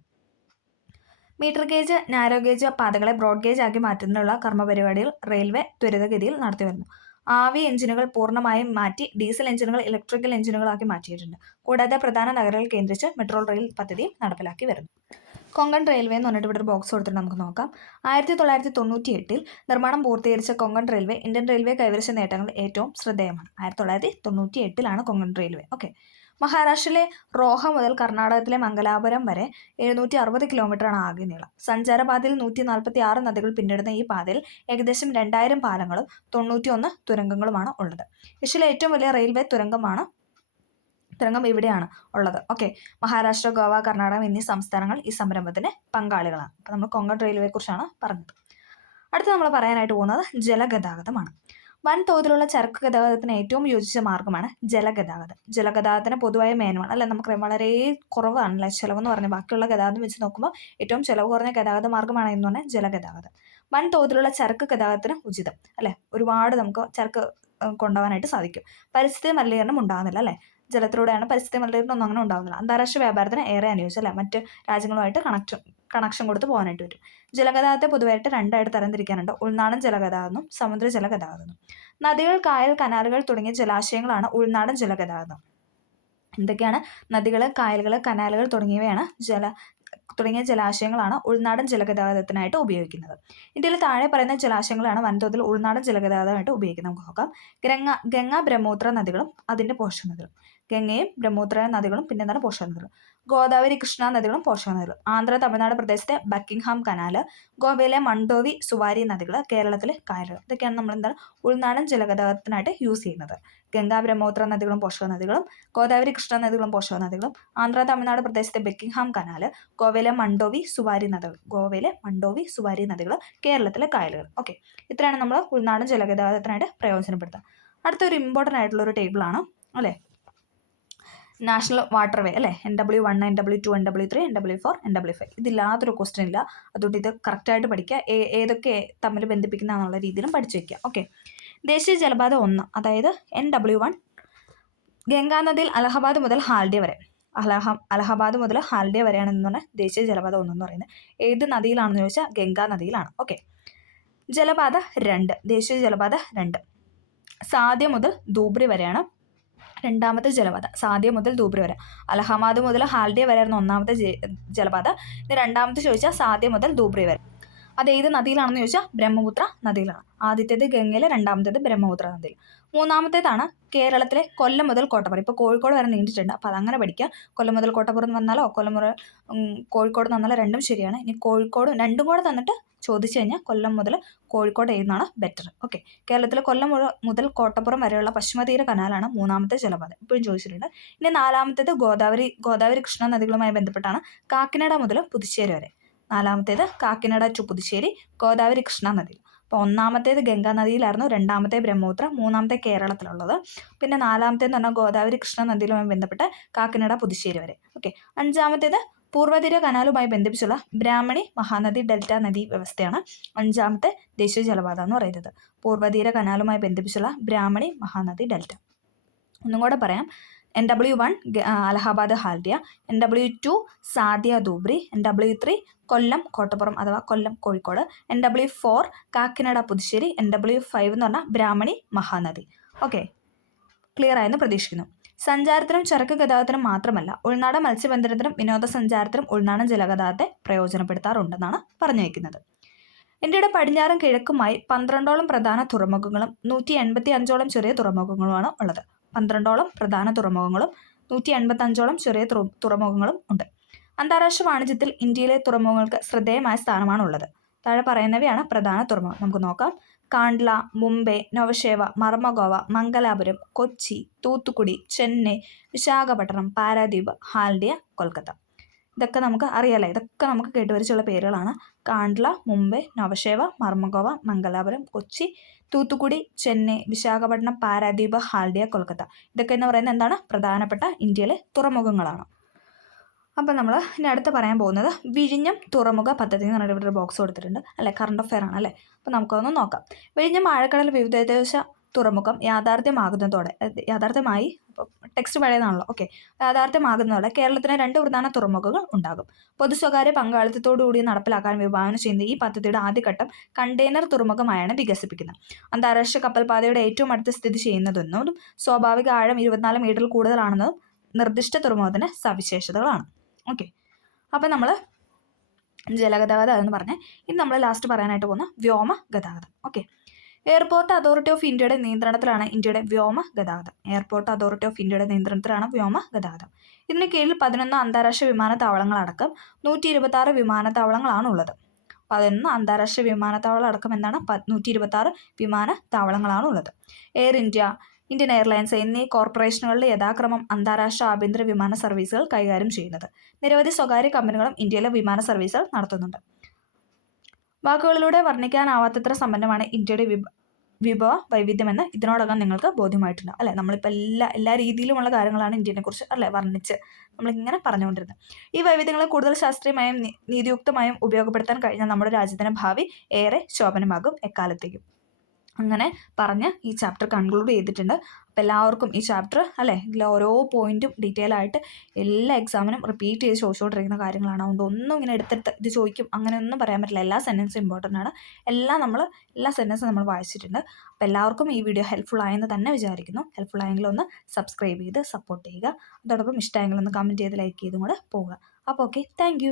Metre gauge, narrow gauge പാതകളെ ബ്രോഡ് ഗേജ് ആക്കി മാറ്റുന്നതിനുള്ള കർമ്മപരിപാടികൾ റെയിൽവേ ത്വരിതഗതിയിൽ നടത്തി വരുന്നു. ആവി എഞ്ചിനുകൾ പൂർണ്ണമായും മാറ്റി ഡീസൽ എഞ്ചിനുകൾ ഇലക്ട്രിക്കൽ എഞ്ചിനുകളാക്കി മാറ്റിയിട്ടുണ്ട്. കൂടാതെ പ്രധാന നഗരങ്ങൾ കേന്ദ്രീകരിച്ച് മെട്രോ റെയിൽ പദ്ധതി നടപ്പിലാക്കി വരുന്നു. കൊങ്കൺ റെയിൽവേ എന്ന് പറഞ്ഞിട്ട് ഇവിടെ ഒരു ബോക്സ് കൊടുത്തിട്ട് നമുക്ക് നോക്കാം. 1998 നിർമ്മാണം പൂർത്തീകരിച്ച കൊങ്കൺ റെയിൽവേ ഇന്ത്യൻ റെയിൽവേ കൈവരിച്ച നേട്ടങ്ങൾ ഏറ്റവും ശ്രദ്ധേയമാണ്. 1998 കൊങ്കൺ റെയിൽവേ. ഓക്കെ. മഹാരാഷ്ട്രയിലെ റോഹ മുതൽ കർണാടകത്തിലെ മംഗലാപുരം വരെ 760 കിലോമീറ്ററാണ് ആകെ നീളം. സഞ്ചാരപാതയിൽ 146 നദികൾ പിന്നിടുന്ന ഈ പാതയിൽ ഏകദേശം 2000 പാലങ്ങളും 91 തുരങ്കങ്ങളുമാണ് ഉള്ളത്. ഏഷ്യയിലെ ഏറ്റവും വലിയ റെയിൽവേ തുരങ്കം ഇവിടെയാണ് ഉള്ളത്. ഓക്കെ. മഹാരാഷ്ട്ര, ഗോവ, കർണാടകം എന്നീ സംസ്ഥാനങ്ങൾ ഈ സംരംഭത്തിന് പങ്കാളികളാണ്. അപ്പോൾ നമ്മൾ കൊങ്കൺ റെയിൽവേ കുറിച്ചാണ് പറഞ്ഞത്. അടുത്ത് നമ്മൾ പറയാനായിട്ട് പോകുന്നത് ജലഗതാഗതമാണ്. വൻതോതിലുള്ള ചരക്ക് ഗതാഗതത്തിന് ഏറ്റവും യോജിച്ച മാർഗ്ഗമാണ് ജലഗതാഗതം. ജലഗതാഗതത്തിന് പൊതുവായ മേന്മ അല്ലെ നമുക്കറിയാം വളരെ കുറവാണല്ലേ ചിലവെന്ന് പറഞ്ഞാൽ. ബാക്കിയുള്ള ഗതാഗതം വെച്ച് നോക്കുമ്പോൾ ഏറ്റവും ചിലവ് കുറഞ്ഞ ഗതാഗത മാർഗ്ഗമാണ് എന്ന് പറഞ്ഞാൽ ജലഗതാഗതം. വൻതോതിലുള്ള ചരക്ക് ഗതാഗതത്തിന് ഉചിതം അല്ലെ. ഒരുപാട് നമുക്ക് ചരക്ക് കൊണ്ടുപോകാനായിട്ട് സാധിക്കും. പരിസ്ഥിതി മലിനീകരണം ഉണ്ടാകുന്നില്ല അല്ലേ. ജലത്തിലൂടെയാണ് പരിസ്ഥിതി മലിനീകരണം ഒന്നും അങ്ങനെ ഉണ്ടാകുന്നില്ല. അന്താരാഷ്ട്ര വ്യാപാരത്തിന് ഏറെ അനുയോജ്യം അല്ലേ. മറ്റ് രാജ്യങ്ങളുമായിട്ട് കണക്ഷൻ കൊടുത്ത് പോകാനായിട്ട് വരും. ജലഗതാഗതത്തെ പൊതുവായിട്ട് 2 തരംതിരിക്കാനുണ്ട്. ഉൾനാടൻ ജലഗതാഗതം, സമുദ്ര ജലഗതാഗതം. നദികൾ, കായൽ, കനാലുകൾ തുടങ്ങിയ ജലാശയങ്ങളാണ് ഉൾനാടൻ ജലഗതാഗതം. എന്തൊക്കെയാണ്? നദികൾ, കായലുകൾ, കനാലുകൾ തുടങ്ങിയ ജലാശയങ്ങളാണ് ഉൾനാടൻ ജലഗതാഗതത്തിനായിട്ട് ഉപയോഗിക്കുന്നത്. ഇന്ത്യയിൽ താഴെ പറയുന്ന ജലാശയങ്ങളാണ് വൻതോതിൽ ഉൾനാടൻ ജലഗതാഗതമായിട്ട് ഉപയോഗിക്കുന്നത്. നമുക്ക് നോക്കാം. ഗംഗ, ബ്രഹ്മപുത്ര നദികളും അതിൻ്റെ പോഷക നദികളും. ഗംഗയും ബ്രഹ്മപുത്ര നദികളും പിന്നെ എന്താണ് പോഷക നദികൾ. ഗോദാവരി, കൃഷ്ണ നദികളും പോഷക നദികൾ. ആന്ധ്ര, തമിഴ്നാട് പ്രദേശത്തെ ബക്കിംഗ്ഹാം കനാല്, ഗോവയിലെ മണ്ടോവി, സുവാരി നദികൾ, കേരളത്തിലെ കായലുകൾ. ഇതൊക്കെയാണ് നമ്മൾ എന്താണ് ഉൾനാടൻ ജലഗതാഗതത്തിനായിട്ട് യൂസ് ചെയ്യുന്നത്. ഗംഗാ, ബ്രഹ്മപുത്ര നദികളും പോഷക നദികളും, ഗോദാവരി, കൃഷ്ണ നദികളും പോഷക നദികളും, ആന്ധ്ര, തമിഴ്നാട് പ്രദേശത്തെ ബക്കിംഗ്ഹാം കനാല്, ഗോവയിലെ മണ്ടോവി, സുവാരി നദികൾ, കേരളത്തിലെ കായലുകൾ. ഓക്കെ. ഇത്രയാണ് നമ്മൾ ഉൾനാടൻ ജലഗതാഗതത്തിനായിട്ട് പ്രയോജനപ്പെടുത്തുക. അടുത്തൊരു ഇമ്പോർട്ടൻ്റ് ആയിട്ടുള്ള ഒരു ടേബിളാണ് അല്ലേ, നാഷണൽ വാട്ടർ വേ അല്ലേ. NW1, NW2, NW3, NW4, NW5. ഇതില്ലാത്തൊരു question ഇല്ല. അതുകൊണ്ട് ഇത് കറക്റ്റായിട്ട് പഠിക്കുക. ഏതൊക്കെ തമ്മിൽ ബന്ധിപ്പിക്കുന്നതെന്നുള്ള രീതിയിലും പഠിച്ചു വയ്ക്കുക. ഓക്കെ. ദേശീയ ജലപാത 1 അതായത് NW1 ഗംഗാനദിയിൽ അലഹബാദ് മുതൽ ഹാൽഡിയ വരെ. അലഹബാദ് മുതൽ ഹാൽഡിയ വരെയാണെന്ന് പറഞ്ഞാൽ ദേശീയ ജലപാത 1 എന്ന് പറയുന്നത്. ഏത് നദിയിലാണെന്ന് ചോദിച്ചാൽ ഗംഗാ നദിയിലാണ്. ഓക്കെ. ജലപാത 2 ദേശീയ ജലപാത 2 സാധ്യ മുതൽ ധൂബ്രി വരെയാണ് രണ്ടാമത്തെ ജലപാത. സാധ്യ മുതൽ ധൂബ്രി വരെ. അലഹബാദ് മുതൽ ഹാൽഡിയ വരെയായിരുന്നു ഒന്നാമത്തെ ജലപാത. ഇനി രണ്ടാമത്തെ ചോദിച്ചാൽ സാധ്യ മുതൽ ധൂബ്രി വരെ. അത് ഏത് നദിയിലാണെന്ന് ചോദിച്ചാൽ ബ്രഹ്മപുത്ര നദിയിലാണ്. ആദ്യത്തേത് ഗംഗയിൽ, രണ്ടാമത്തേത് ബ്രഹ്മപുത്ര നദിയിൽ. മൂന്നാമത്തേതാണ് കേരളത്തിലെ കൊല്ലം മുതൽ കോട്ടപ്പുറം. ഇപ്പോൾ കോഴിക്കോട് വരെ നീണ്ടിട്ടുണ്ട്, അപ്പോൾ അതങ്ങനെ പഠിക്കുക. കൊല്ലം മുതൽ കോട്ടപ്പുറം എന്ന് വന്നാലോ കോഴിക്കോട് എന്ന് വന്നാലോ രണ്ടും ശരിയാണ്. ഇനി കോഴിക്കോട് രണ്ടും കൂടെ തന്നിട്ട് ചോദിച്ചു കഴിഞ്ഞാൽ കൊല്ലം മുതൽ കോഴിക്കോട് എഴുതുന്നതാണ് ബെറ്റർ. ഓക്കെ, കേരളത്തിലെ കൊല്ലം മുതൽ കോട്ടപ്പുറം വരെയുള്ള പശ്ചിമതീര കനാലാണ് മൂന്നാമത്തെ ജലപാത. ഇപ്പോഴും ചോദിച്ചിട്ടുണ്ട്. ഇനി നാലാമത്തേത് ഗോദാവരി കൃഷ്ണ നദികളുമായി ബന്ധപ്പെട്ടാണ് കാക്കിനാട മുതൽ പുതുച്ചേരി വരെ. നാലാമത്തേത് കാക്കിനാട ടു പുതുച്ചേരി, ഗോദാവരി കൃഷ്ണ നദി. അപ്പോൾ ഒന്നാമത്തേത് ഗംഗാ നദിയിലായിരുന്നു, രണ്ടാമത്തെ ബ്രഹ്മപുത്ര, മൂന്നാമത്തെ കേരളത്തിലുള്ളത്. പിന്നെ നാലാമത്തേന്ന് പറഞ്ഞാൽ ഗോദാവരി കൃഷ്ണ നദിയിലുമായി ബന്ധപ്പെട്ട് കാക്കിനാട പുതുച്ചേരി വരെ. ഓക്കെ, അഞ്ചാമത്തേത് പൂർവ്വതീര കനാലുമായി ബന്ധിപ്പിച്ചുള്ള ബ്രാഹ്മണി മഹാനദി ഡെൽറ്റ നദി വ്യവസ്ഥയാണ് അഞ്ചാമത്തെ ദേശീയ ജലപാത എന്ന് പറയുന്നത്. പൂർവ്വതീര കനാലുമായി ബന്ധിപ്പിച്ചുള്ള ബ്രാഹ്മണി മഹാനദി ഡെൽറ്റ. ഒന്നും കൂടെ പറയാം. NW1 Allahabad Haldia, NW2 Sadiya Dhubri, NW3 കൊല്ലം കോട്ടപ്പുറം അഥവാ കൊല്ലം കോഴിക്കോട്, NW4 കാക്കിനാട പുതുശ്ശേരി, NW5 എന്ന് പറഞ്ഞാൽ ബ്രാഹ്മണി മഹാനദി. ഓക്കെ, ക്ലിയർ ആയെന്ന് പ്രതീക്ഷിക്കുന്നു. സഞ്ചാരത്തിനും ചരക്ക് ഗതാഗതത്തിനും മാത്രമല്ല, ഉൾനാടൻ മത്സ്യബന്ധനത്തിനും വിനോദസഞ്ചാരത്തിനും ഉൾനാടൻ ജലഗതാഗതത്തെ പ്രയോജനപ്പെടുത്താറുണ്ടെന്നാണ് പറഞ്ഞു വയ്ക്കുന്നത്. ഇന്ത്യയുടെ പടിഞ്ഞാറും കിഴക്കുമായി 12ഓളം പ്രധാന തുറമുഖങ്ങളും 185ഓളം ചെറിയ തുറമുഖങ്ങളുമാണ് ഉള്ളത്. 12ഓളം പ്രധാന തുറമുഖങ്ങളും 185ഓളം ചെറിയ തുറമുഖങ്ങളും ഉണ്ട്. അന്താരാഷ്ട്ര വാണിജ്യത്തിൽ ഇന്ത്യയിലെ തുറമുഖങ്ങൾക്ക് ശ്രദ്ധേയമായ സ്ഥാനമാണുള്ളത്. താഴെ പറയുന്നവയാണ് പ്രധാന തുറമുഖം. നമുക്ക് നോക്കാം. കാണ്ട്ല, മുംബൈ, നവശേവ, മർമഗോവ, മംഗലാപുരം, കൊച്ചി, തൂത്തുക്കുടി, ചെന്നൈ, വിശാഖപട്ടണം, പാരാദ്വീപ്, ഹാൽഡിയ, കൊൽക്കത്ത. ഇതൊക്കെ നമുക്ക് അറിയാലേ, ഇതൊക്കെ നമുക്ക് കേട്ടുവരിച്ചുള്ള പേരുകളാണ്. കാണ്ട്ല, മുംബൈ, നവശേവ, മർമഗോവ, മംഗലാപുരം, കൊച്ചി, തൂത്തുക്കുടി, ചെന്നൈ, വിശാഖപട്ടണം, പാരാദ്വീപ്, ഹാൽഡിയ, കൊൽക്കത്ത. ഇതൊക്കെ എന്ന് പറയുന്നത് എന്താണ്? പ്രധാനപ്പെട്ട ഇന്ത്യയിലെ തുറമുഖങ്ങളാണ്. അപ്പം നമ്മൾ ഇനി അടുത്ത് പറയാൻ പോകുന്നത് വിഴിഞ്ഞം തുറമുഖ പദ്ധതി എന്ന് പറഞ്ഞിട്ട് ഇവിടെ ഒരു ബോക്സ് കൊടുത്തിട്ടുണ്ട് അല്ലേ, കറണ്ട് അഫെയർ ആണ് അല്ലേ. അപ്പം നമുക്കൊന്ന് നോക്കാം. വിഴിഞ്ഞം ആഴക്കടൽ വിവിധോദ്ദേശ തുറമുഖം യാഥാർത്ഥ്യമായി ടെക്സ്റ്റ് പഴയതാണല്ലോ. ഓക്കെ, യാഥാർത്ഥ്യമാകുന്നതോടെ കേരളത്തിന് 2 പ്രധാന തുറമുഖങ്ങൾ ഉണ്ടാകും. പൊതു സ്വകാര്യ പങ്കാളിത്തത്തോടുകൂടി നടപ്പിലാക്കാൻ വിഭാവനം ചെയ്യുന്ന ഈ പദ്ധതിയുടെ ആദ്യഘട്ടം കണ്ടെയ്നർ തുറമുഖമായാണ് വികസിപ്പിക്കുന്നത്. അന്താരാഷ്ട്ര കപ്പൽപാതയുടെ ഏറ്റവും അടുത്ത് സ്ഥിതി ചെയ്യുന്നതെന്നതും സ്വാഭാവിക ആഴം 24 മീറ്ററിൽ കൂടുതലാണെന്നതും നിർദ്ദിഷ്ട തുറമുഖത്തിൻ്റെ സവിശേഷതകളാണ്. ഓക്കെ, അപ്പം നമ്മൾ ജലഗതാഗതം എന്ന് പറഞ്ഞ് ഇനി നമ്മൾ ലാസ്റ്റ് പറയാനായിട്ട് പോകുന്ന വ്യോമ ഗതാഗതം. ഓക്കെ, എയർപോർട്ട് അതോറിറ്റി ഓഫ് ഇന്ത്യയുടെ നിയന്ത്രണത്തിലാണ് ഇന്ത്യയുടെ വ്യോമ ഗതാഗതം. എയർപോർട്ട് അതോറിറ്റി ഓഫ് ഇന്ത്യയുടെ നിയന്ത്രണത്തിലാണ് വ്യോമ ഗതാഗതം. ഇതിന് കീഴിൽ 11 അന്താരാഷ്ട്ര വിമാനത്താവളങ്ങളടക്കം 126 വിമാനത്താവളങ്ങളാണ് ഉള്ളത്. 11 അന്താരാഷ്ട്ര വിമാനത്താവളം അടക്കം എന്താണ് 126 വിമാനത്താവളങ്ങളാണ് ഉള്ളത്. എയർ ഇന്ത്യ, ഇന്ത്യൻ എയർലൈൻസ് എന്നീ കോർപ്പറേഷനുകളുടെ യഥാക്രമം അന്താരാഷ്ട്ര ആഭ്യന്തര വിമാന സർവീസുകൾ കൈകാര്യം ചെയ്യുന്നത്. നിരവധി സ്വകാര്യ കമ്പനികളും ഇന്ത്യയിലെ വിമാന സർവീസുകൾ നടത്തുന്നുണ്ട്. വാക്കുകളിലൂടെ വർണ്ണിക്കാനാവാത്തത്ര സമ്പന്നമാണ് ഇന്ത്യയുടെ വിഭവ വൈവിധ്യമെന്ന് ഇതിനോടകം നിങ്ങൾക്ക് ബോധ്യമായിട്ടുണ്ട് അല്ലേ. നമ്മളിപ്പോൾ എല്ലാ രീതിയിലുമുള്ള കാര്യങ്ങളാണ് ഇന്ത്യനെക്കുറിച്ച് അല്ലേ വർണ്ണിച്ച് നമ്മളിങ്ങനെ പറഞ്ഞുകൊണ്ടിരുന്നത്. ഈ വൈവിധ്യങ്ങളെ കൂടുതൽ ശാസ്ത്രീയമായും നീതിയുക്തമായും ഉപയോഗപ്പെടുത്താൻ കഴിഞ്ഞാൽ നമ്മുടെ രാജ്യത്തിൻ്റെ ഭാവി ഏറെ ശോഭനമാകും എക്കാലത്തേക്കും. അങ്ങനെ പറഞ്ഞ് ഈ ചാപ്റ്റർ കൺക്ലൂഡ് ചെയ്തിട്ടുണ്ട്. അപ്പോൾ എല്ലാവർക്കും ഈ ചാപ്റ്റർ അല്ലേ ഇതിലെ ഓരോ പോയിൻറ്റും ഡീറ്റെയിൽ ആയിട്ട് എല്ലാ എക്സാമിനും റിപ്പീറ്റ് ചെയ്ത് ചോദിച്ചുകൊണ്ടിരിക്കുന്ന കാര്യങ്ങളാണ്. അതുകൊണ്ട് ഒന്നും ഇങ്ങനെ എടുത്തെടുത്ത് ഇത് ചോദിക്കും അങ്ങനെയൊന്നും പറയാൻ പറ്റില്ല. എല്ലാ സെൻറ്റൻസും ഇമ്പോർട്ടൻ്റ് ആണ്. എല്ലാ സെൻറ്റൻസും നമ്മൾ വായിച്ചിട്ടുണ്ട്. അപ്പോൾ എല്ലാവർക്കും ഈ വീഡിയോ ഹെൽപ്ഫുൾ ആയെന്ന് തന്നെ വിചാരിക്കുന്നു. ഹെൽപ്ഫുൾ ആയെങ്കിൽ ഒന്ന് സബ്സ്ക്രൈബ് ചെയ്ത് സപ്പോർട്ട് ചെയ്യുക. അതോടൊപ്പം ഇഷ്ടമായെങ്കിൽ ഒന്ന് കമൻറ്റ് ചെയ്ത് ലൈക്ക് ചെയ്തും കൂടെ പോവുക. അപ്പോൾ ഓക്കെ, താങ്ക്